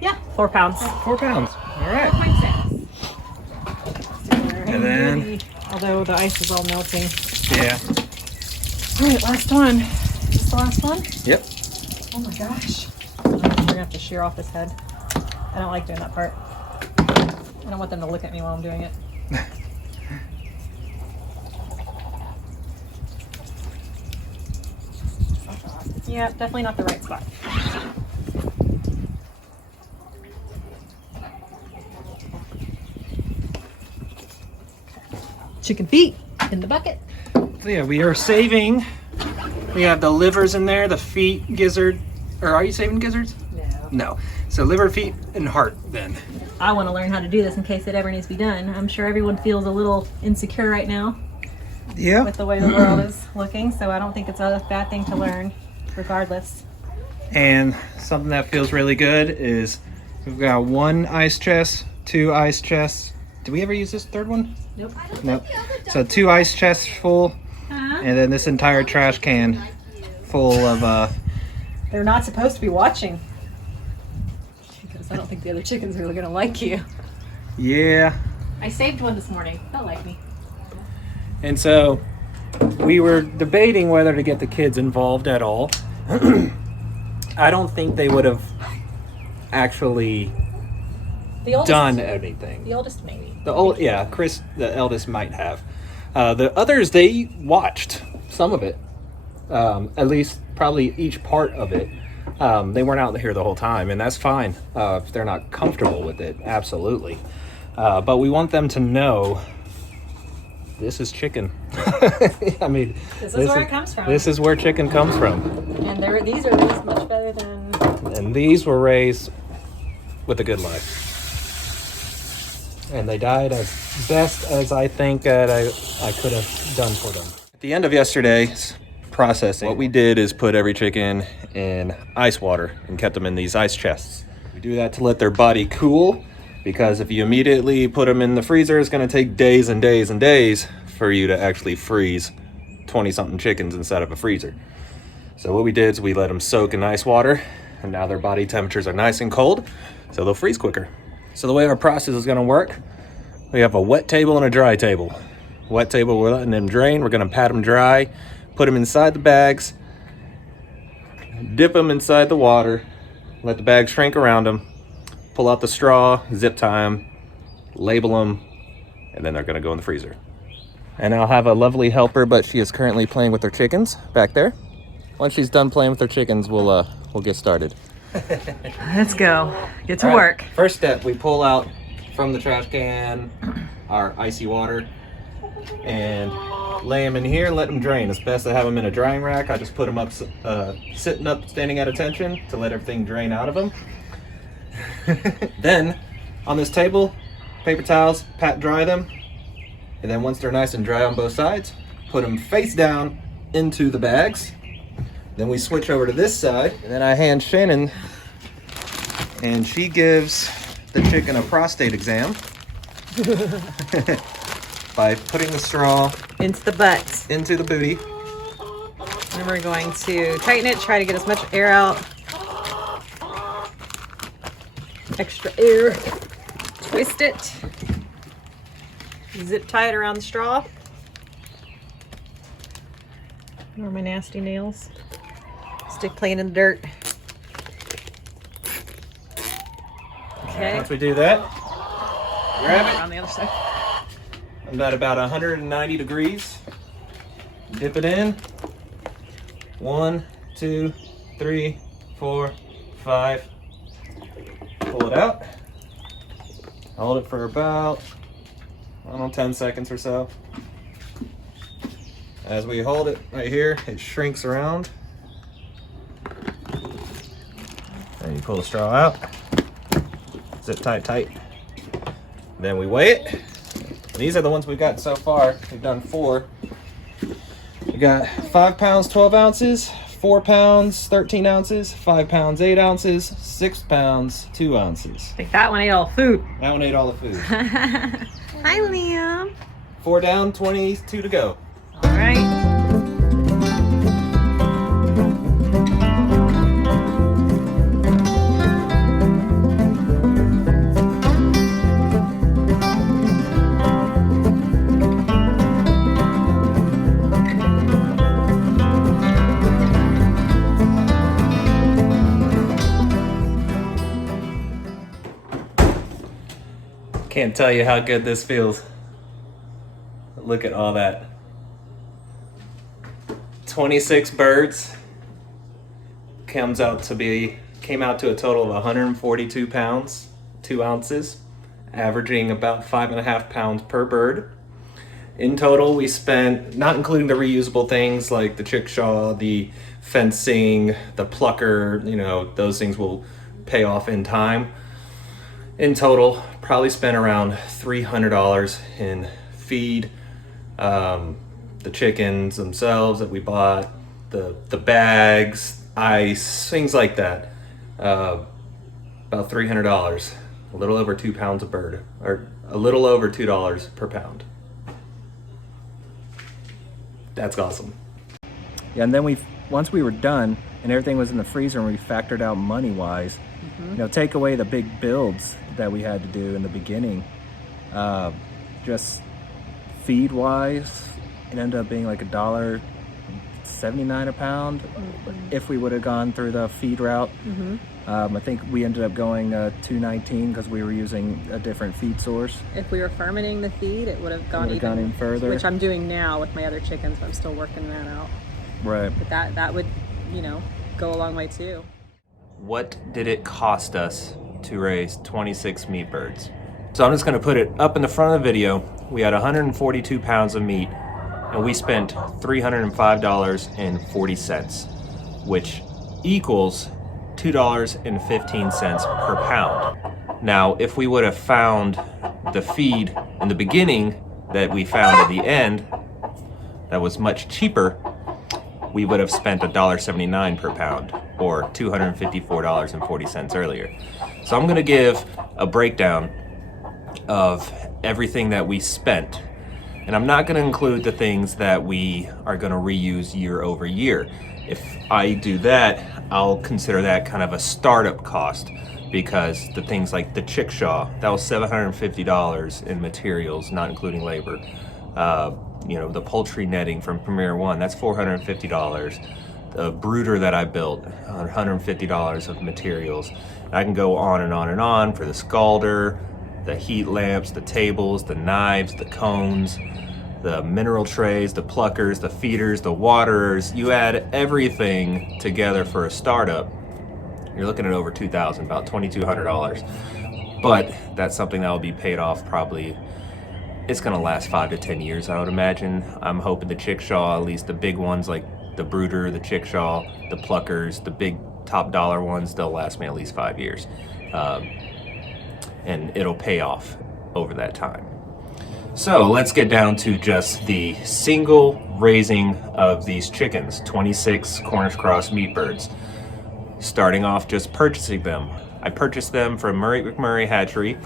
Yeah, 4 pounds. 4 pounds. All right. 4.6. And then- although the ice is all melting. Yeah. All right, last one. Is this the last one? Yep. Oh my gosh. We're gonna have to shear off his head. I don't like doing that part. I don't want them to look at me while I'm doing it. Yeah, definitely not the right spot. Chicken feet in the bucket. So yeah, we are saving. We have the livers in there, the feet, gizzard. Or are you saving gizzards? No. No. So liver, feet, and heart then. I want to learn how to do this in case it ever needs to be done. I'm sure everyone feels a little insecure right now Yeah. with the way the world is looking, so I don't think it's a bad thing to learn, regardless. And something that feels really good is we've got 1 ice chest, 2 ice chests. Did we ever use this third one? Nope. Nope. So 2 ice chests full, and then this entire trash can full of They're not supposed to be watching. Because I don't think the other chickens are really going to like you. yeah. I saved one this morning. They'll like me. And so we were debating whether to get the kids involved at all. I don't think they would have actually The oldest, done anything. The oldest maybe. Chris, the eldest, might have. The others, they watched some of it, at least probably each part of it. They weren't out here the whole time, and that's fine if they're not comfortable with it. Absolutely, but we want them to know this is chicken. I mean, This is where it comes from. This is where chicken comes from. And these are raised much better than. And these were raised with a good life. And they died as best as I think that I could have done for them. At the end of yesterday's processing, what we did is put every chicken in ice water and kept them in these ice chests. We do that to let their body cool, because if you immediately put them in the freezer, it's going to take days and days and days for you to actually freeze 20-something chickens inside of a freezer. So what we did is we let them soak in ice water, and now their body temperatures are nice and cold, so they'll freeze quicker. So the way our process is going to work, we have a wet table and a dry table. Wet table, we're letting them drain. We're going to pat them dry, put them inside the bags, dip them inside the water, let the bag shrink around them, pull out the straw, zip tie them, label them, and then they're going to go in the freezer. And I'll have a lovely helper, but she is currently playing with her chickens back there. Once she's done playing with her chickens, we'll get started. Let's go. Get to work. First step, we pull out from the trash can our icy water and lay them in here and let them drain. It's best to have them in a drying rack. I just put them up, sitting up, standing at attention to let everything drain out of them. Then on this table, paper towels, pat dry them. And then once they're nice and dry on both sides, put them face down into the bags. Then we switch over to this side, and then I hand Shannon, and she gives the chicken a prostate exam by putting the straw Into the butt. into the booty. And we're going to tighten it, try to get as much air out. Extra air. Twist it. Zip tie it around the straw. Or my nasty nails. Stick playing in the dirt. Okay. Once we do that, grab it. On the other side. I'm at about 190 degrees. Dip it in. 1, 2, 3, 4, 5. Pull it out. Hold it for about, I don't know, 10 seconds or so. As we hold it right here, it shrinks around. And you pull the straw out. Zip tie tight. Then we weigh it. And these are the ones we've got so far. We've done 4. We got 5 pounds, 12 ounces, 4 pounds, 13 ounces, 5 pounds, 8 ounces, 6 pounds, 2 ounces. I think that one ate all the food. That one ate all the food. Hi, Liam. 4 down, 22 to go. All right. Can't tell you how good this feels. Look at all that. 26 birds came out to a total of 142 pounds, 2 ounces, averaging about 5.5 pounds per bird. In total, we spent, not including the reusable things like the chickshaw, the fencing, the plucker, those things will pay off in time. In total, probably spent around $300 in feed, the chickens themselves that we bought, the bags, ice, things like that. About $300, a little over 2 pounds a bird, or a little over $2 per pound. That's awesome. Yeah, and then once we were done and everything was in the freezer and we factored out money-wise, take away the big builds that we had to do in the beginning, just feed-wise, it ended up being like $1.50 $79 a pound if we would have gone through the feed route. I think we ended up going $219 because we were using a different feed source. If we were fermenting the feed, it would have gone even further, which I'm doing now with my other chickens, but I'm still working that out. Right. But that would, you know, go a long way too. What did it cost us to raise 26 meat birds? So I'm just going to put it up in the front of the video. We had 142 pounds of meat, and we spent $305.40, which equals $2.15 per pound. Now, if we would have found the feed in the beginning that we found at the end, that was much cheaper, we would have spent $1.79 per pound, or $254.40 earlier. So I'm going to give a breakdown of everything that we spent, and I'm not going to include the things that we are going to reuse year over year. If I do that, I'll consider that kind of a startup cost, because the things like the chickshaw, that was $750 in materials, not including labor. You know, the poultry netting from Premier One, that's $450. The brooder that I built, $150 of materials. I can go on and on and on for the scalder, the heat lamps, the tables, the knives, the cones, the mineral trays, the pluckers, the feeders, the waterers. You add everything together for a startup, you're looking at over $2,000, about $2,200. But that's something that will be paid off probably. It's gonna last 5 to 10 years, I would imagine. I'm hoping the chickshaw, at least the big ones like the brooder, the chickshaw, the pluckers, the big top dollar ones, they'll last me at least 5 years. And it'll pay off over that time. So let's get down to just the single raising of these chickens, 26 Cornish Cross meat birds. Starting off just purchasing them. I purchased them from Murray McMurray Hatchery,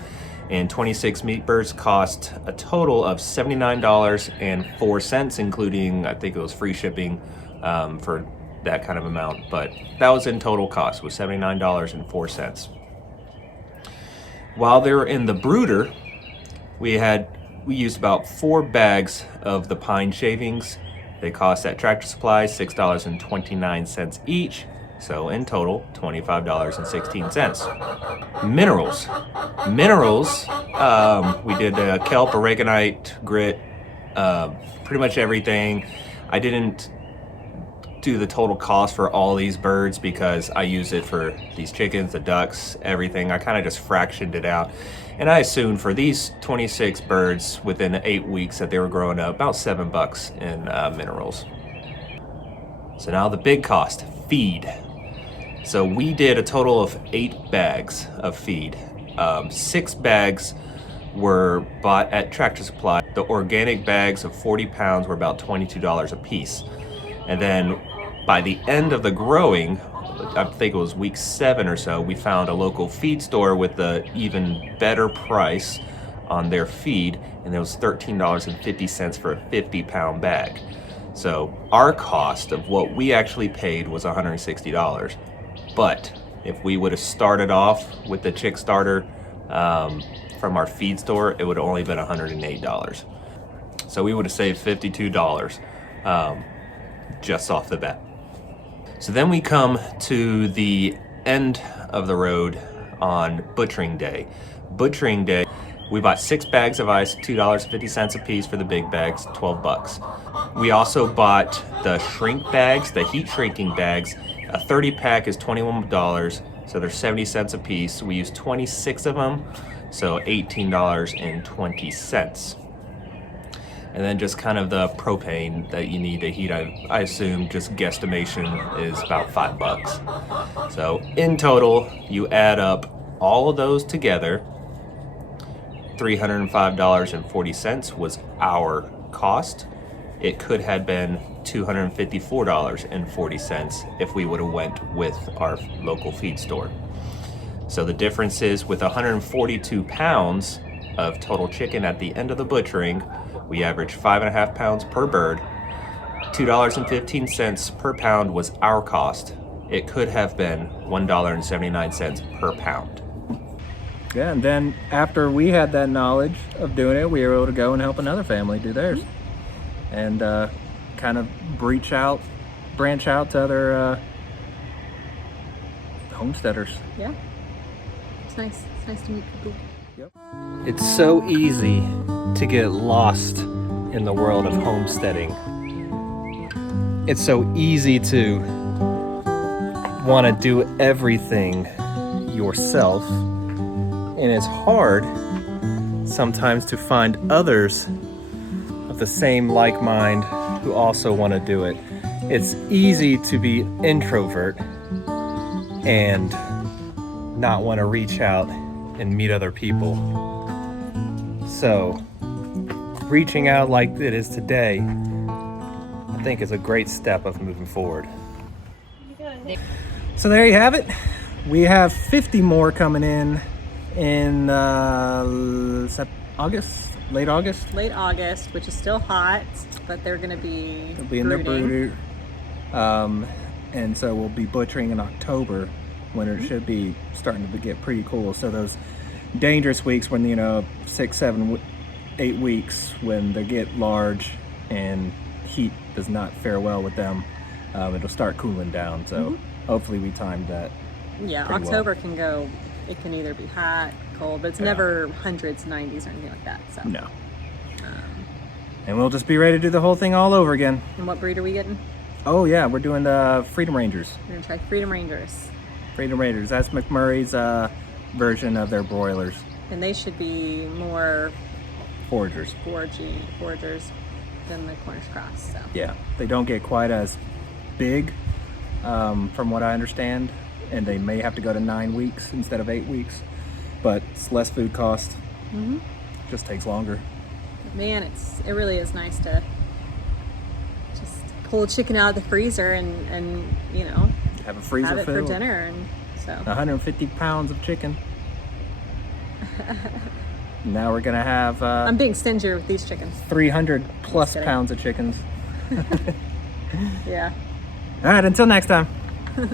and 26 meat birds cost a total of $79.04, including, I think it was free shipping for that kind of amount, but that was in total cost, was $79.04. While they were in the brooder, we used about 4 bags of the pine shavings. They cost at Tractor Supply $6.29 each. So in total, $25.16. Minerals, we did kelp, oregonite, grit, pretty much everything. I didn't do the total cost for all these birds because I use it for these chickens, the ducks, everything. I kind of just fractioned it out. And I assumed for these 26 birds within 8 weeks that they were growing up, about $7 in minerals. So now the big cost, feed. So we did a total of 8 bags of feed. 6 bags were bought at Tractor Supply. The organic bags of 40 pounds were about $22 a piece. And then by the end of the growing, I think it was week 7 or so, we found a local feed store with an even better price on their feed, and it was $13.50 for a 50-pound bag. So our cost of what we actually paid was $160. But if we would have started off with the chick starter from our feed store, it would have only been $108. So we would have saved $52 just off the bat. So then we come to the end of the road on butchering day. Butchering day, we bought 6 bags of ice, $2.50 a piece for the big bags, $12. We also bought the shrink bags, the heat shrinking bags. A 30 pack is $21, so they're 70 cents a piece. We used 26 of them, so $18.20. And then just kind of the propane that you need to heat, I assume just guesstimation is about $5. So in total, you add up all of those together, $305.40 was our cost. It could have been $254.40 if we would have went with our local feed store. So the difference is with 142 pounds of total chicken at the end of the butchering, we averaged 5.5 pounds per bird. $2.15 per pound was our cost. It could have been $1.79 per pound. Yeah, and then after we had that knowledge of doing it, we were able to go and help another family do theirs. And kind of breach out branch out to other homesteaders. Yeah. It's nice. It's nice to meet people. It's so easy to get lost in the world of homesteading. It's so easy to want to do everything yourself, and it's hard sometimes to find others of the same like mind who also want to do it. It's easy to be introvert and not want to reach out and meet other people. So reaching out like it is today, I think is a great step of moving forward. So there you have it. We have 50 more coming in August, late August. Late August, which is still hot, but they're going to be They'll be in their brooder. And so we'll be butchering in October when it should be starting to get pretty cool. So those dangerous weeks when, 6, 7, 8 weeks when they get large and heat does not fare well with them, it'll start cooling down. So hopefully we timed that. Yeah, pretty October well. can go, it can either be hot, cold, but it's never hundreds, 90s or anything like that. So. No. And we'll just be ready to do the whole thing all over again. And what breed are we getting? Oh yeah, we're doing the Freedom Rangers. We're going to try Freedom Rangers. Freedom Rangers, that's McMurray's version of their broilers. And they should be more Foragers. foragers than the Cornish Cross. So. Yeah, they don't get quite as big from what I understand, and they may have to go to 9 weeks instead of 8 weeks, but it's less food cost. Just takes longer. Man, it really is nice to just pull a chicken out of the freezer and Have a freezer have it for filled. dinner, and so 150 pounds of chicken. Now we're gonna have I'm being stingier with these chickens. 300 plus kidding. pounds of chickens. Yeah. All right, until next time.